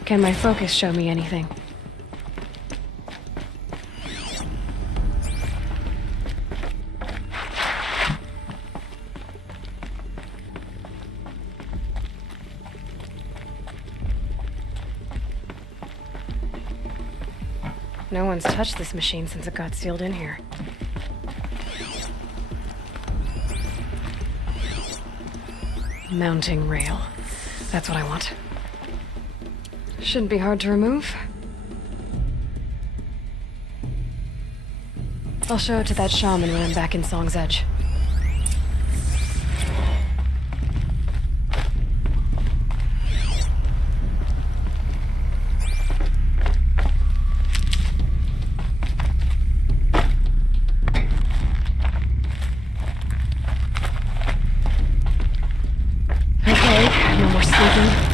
Can my focus show me anything? No one's touched this machine since it got sealed in here. Mounting rail. That's what I want. Shouldn't be hard to remove. I'll show it to that shaman when I'm back in Song's Edge. Okay, no more sleeping.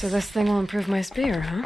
So this thing will improve my spear, huh?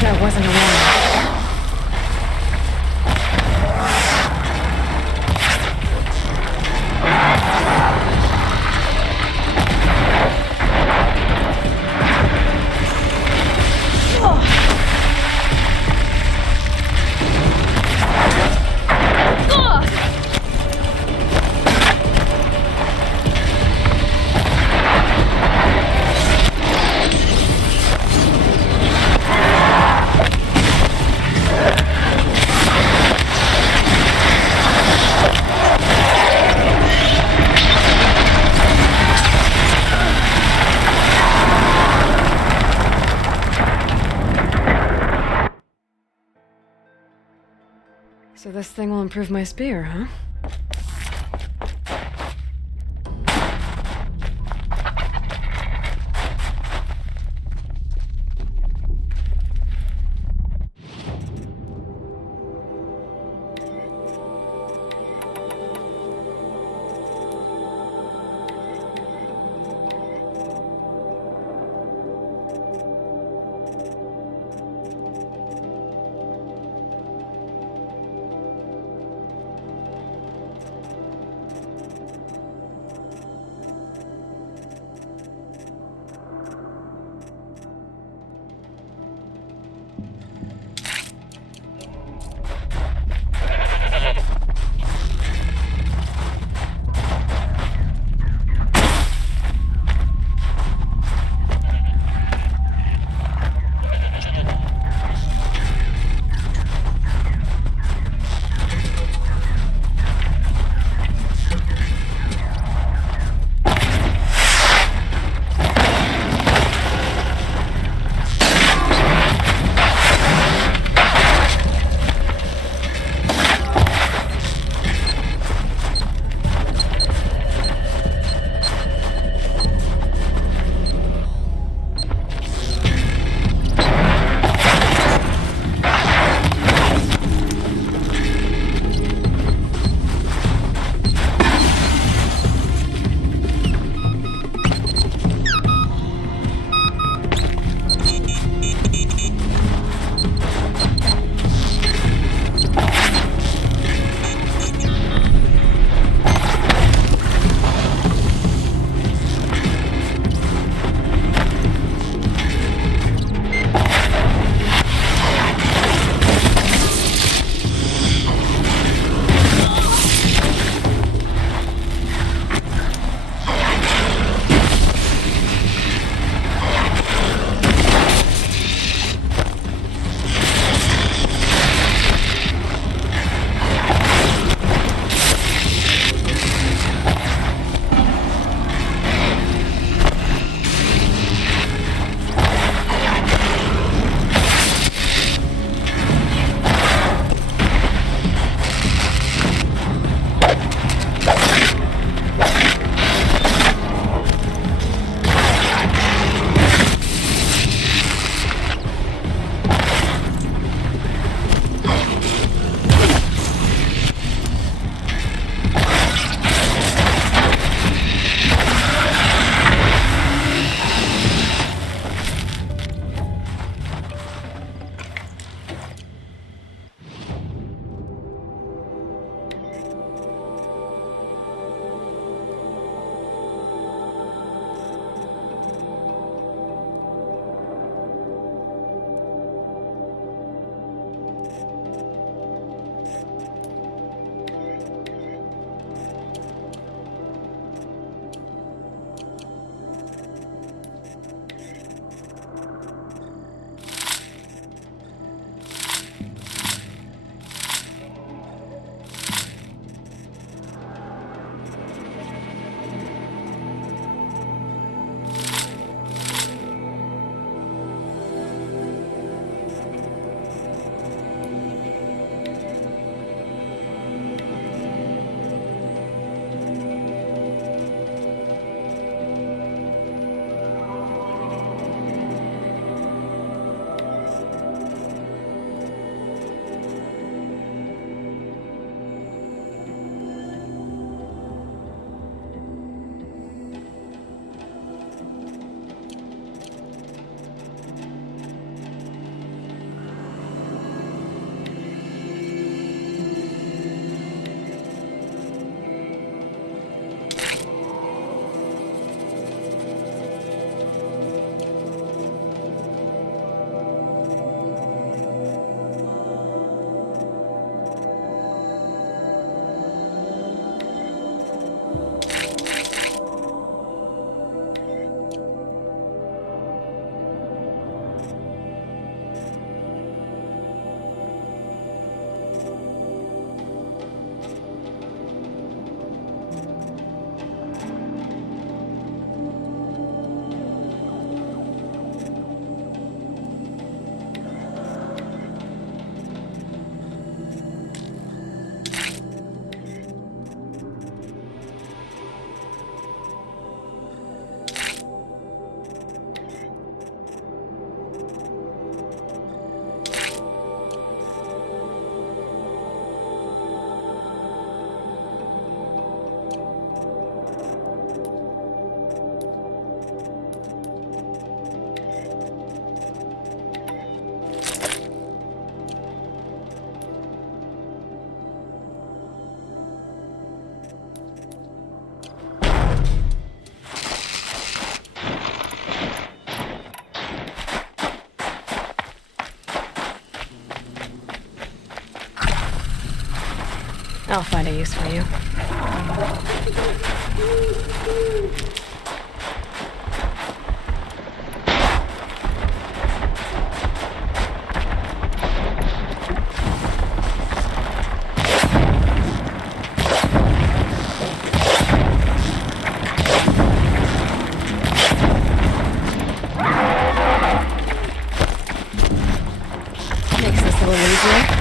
That wasn't a warning. So this thing will improve my spear, huh? I'll find a use for you. Makes this a little easier.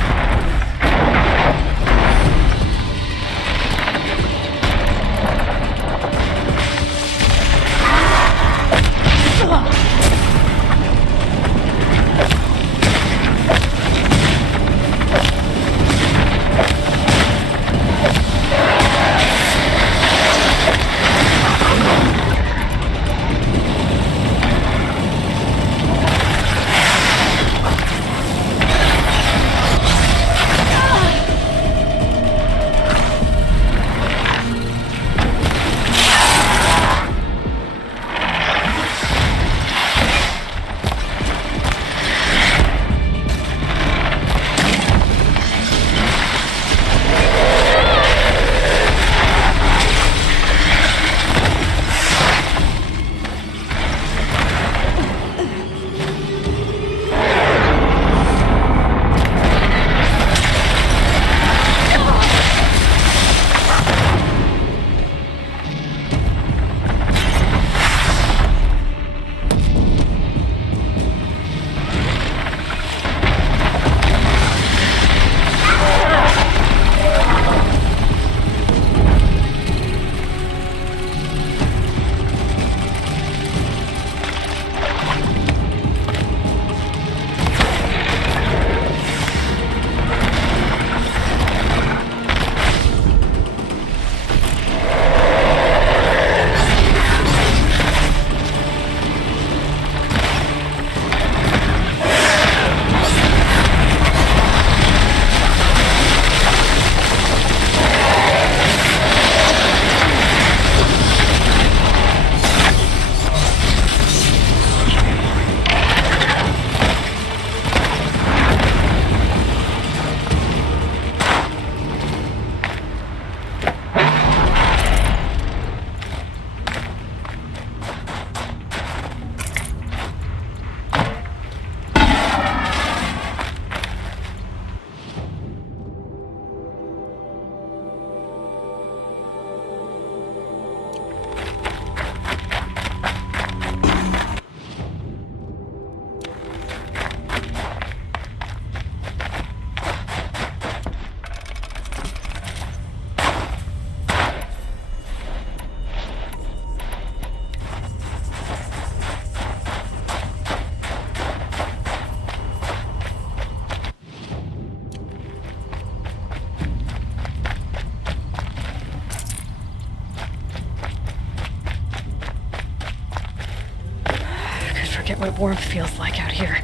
Forget what warmth feels like out here.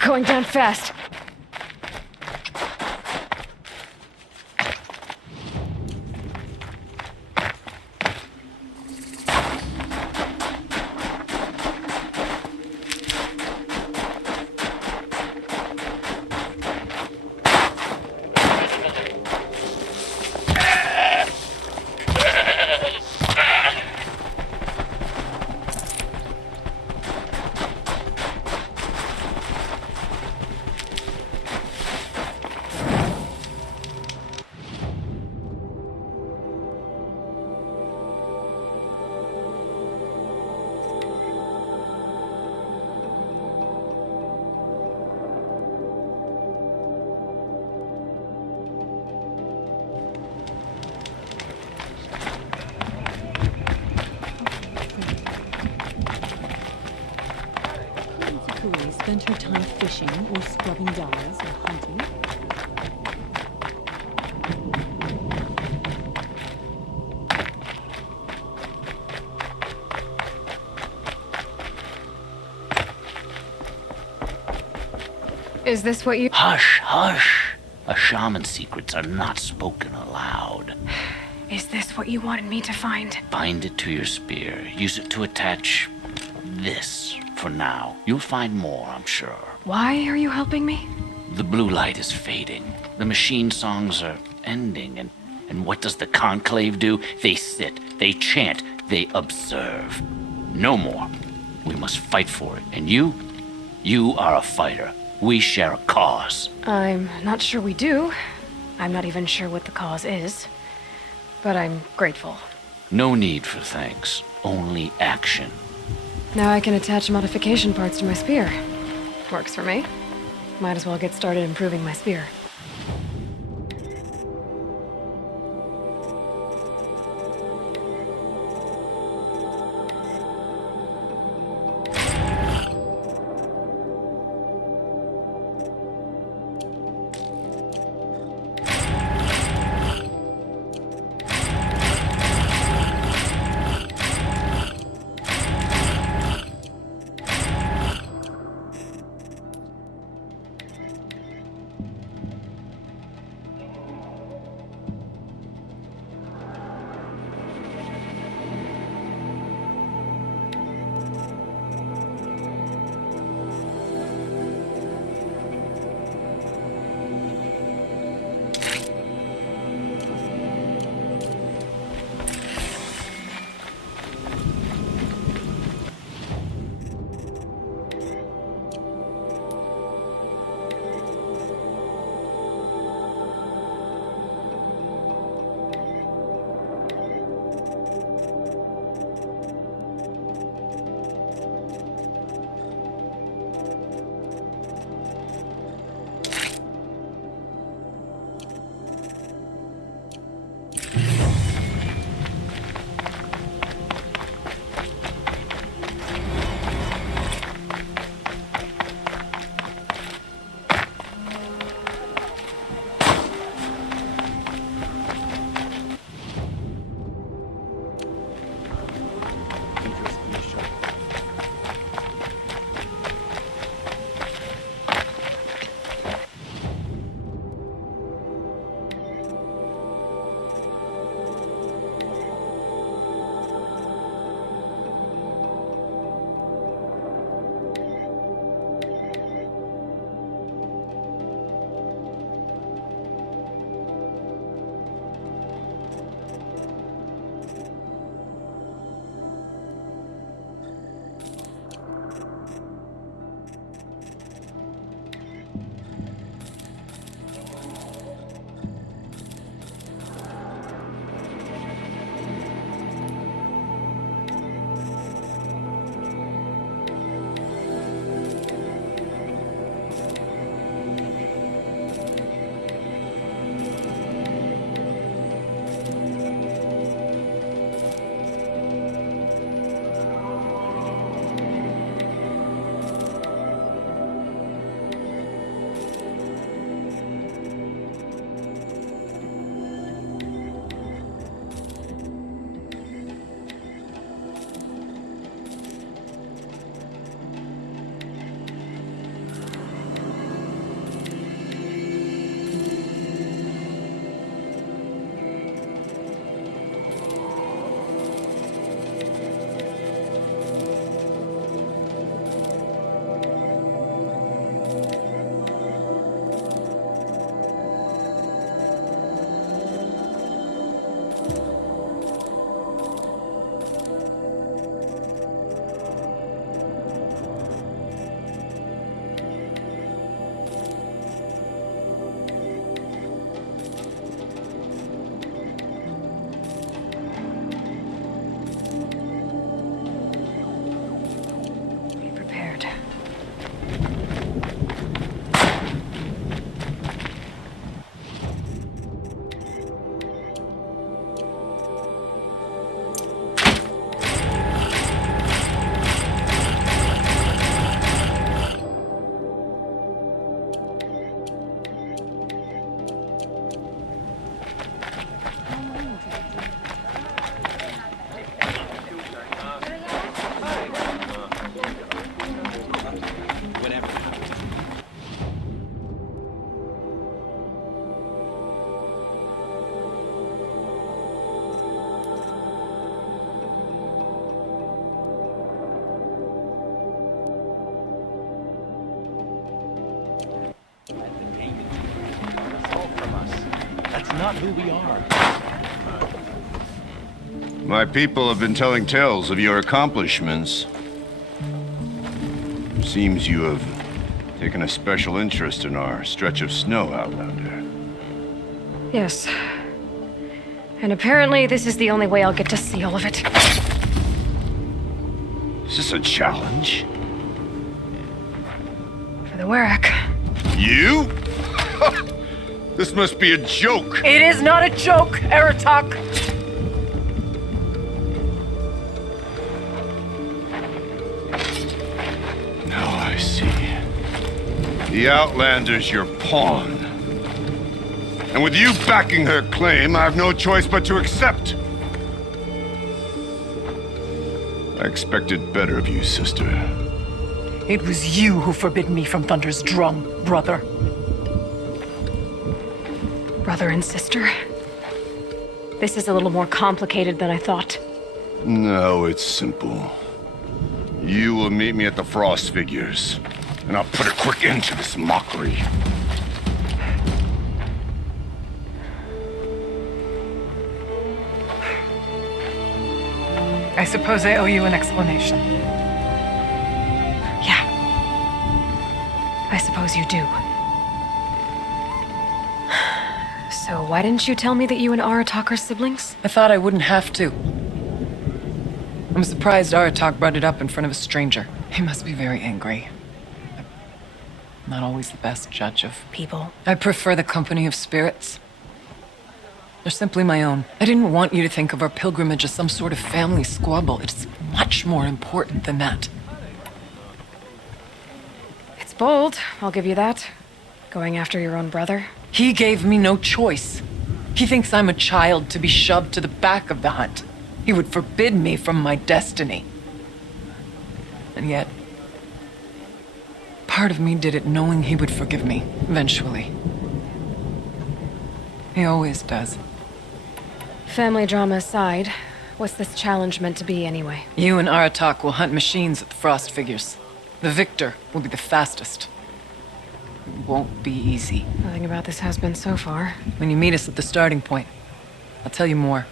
Going down fast. Spent her time fishing or scrubbing dollars or hunting. Is this what you... Hush, hush. A shaman's secrets are not spoken aloud. Is this what you wanted me to find? Bind it to your spear. Use it to attach this for now. You'll find more, I'm sure. Why are you helping me? The blue light is fading. The machine songs are ending, and what does the conclave do? They sit, they chant, they observe. No more. We must fight for it. And you are a fighter. We share a cause. I'm not sure we do. I'm not even sure what the cause is. But I'm grateful. No need for thanks. Only action. Now I can attach modification parts to my spear. Works for me. Might as well get started improving my spear. not who we are. My people have been telling tales of your accomplishments. Seems you have taken a special interest in our stretch of snow, Outlander. Yes. And apparently this is the only way I'll get to see all of it. Is this a challenge? For the Warwick. You? This must be a joke. It is not a joke, Aratak. Now I see. The Outlander's your pawn. And with you backing her claim, I have no choice but to accept. I expected better of you, sister. It was you who forbid me from Thunder's drum, brother. Brother and sister? This is a little more complicated than I thought. No, it's simple. You will meet me at the Frost Figures, and I'll put a quick end to this mockery. I suppose I owe you an explanation. Yeah. I suppose you do. So why didn't you tell me that you and Aratak are siblings? I thought I wouldn't have to. I'm surprised Aratak brought it up in front of a stranger. He must be very angry. I'm not always the best judge of people. I prefer the company of spirits. They're simply my own. I didn't want you to think of our pilgrimage as some sort of family squabble. It's much more important than that. It's bold, I'll give you that. Going after your own brother. He gave me no choice. He thinks I'm a child to be shoved to the back of the hunt. He would forbid me from my destiny. And yet, part of me did it knowing he would forgive me, eventually. He always does. Family drama aside, what's this challenge meant to be anyway? You and Aratak will hunt machines at the Frost Figures. The victor will be the fastest. It won't be easy. Nothing about this has been so far. When you meet us at the starting point, I'll tell you more.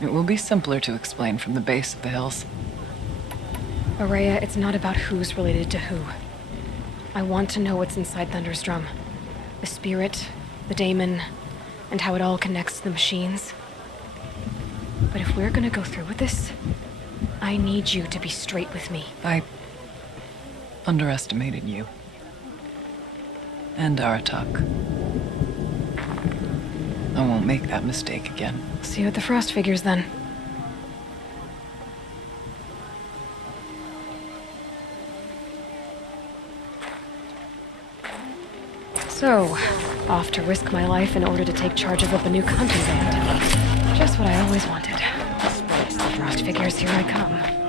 It will be simpler to explain from the base of the hills. Araya, it's not about who's related to who. I want to know what's inside Thunder's drum. The spirit, the daemon, and how it all connects to the machines. But if we're gonna go through with this, I need you to be straight with me. I underestimated you. And Aratak. I won't make that mistake again. See you at the Frost Figures then. So, off to risk my life in order to take charge of a Banuk hunting band. Just what I always wanted. Frost Figures, here I come.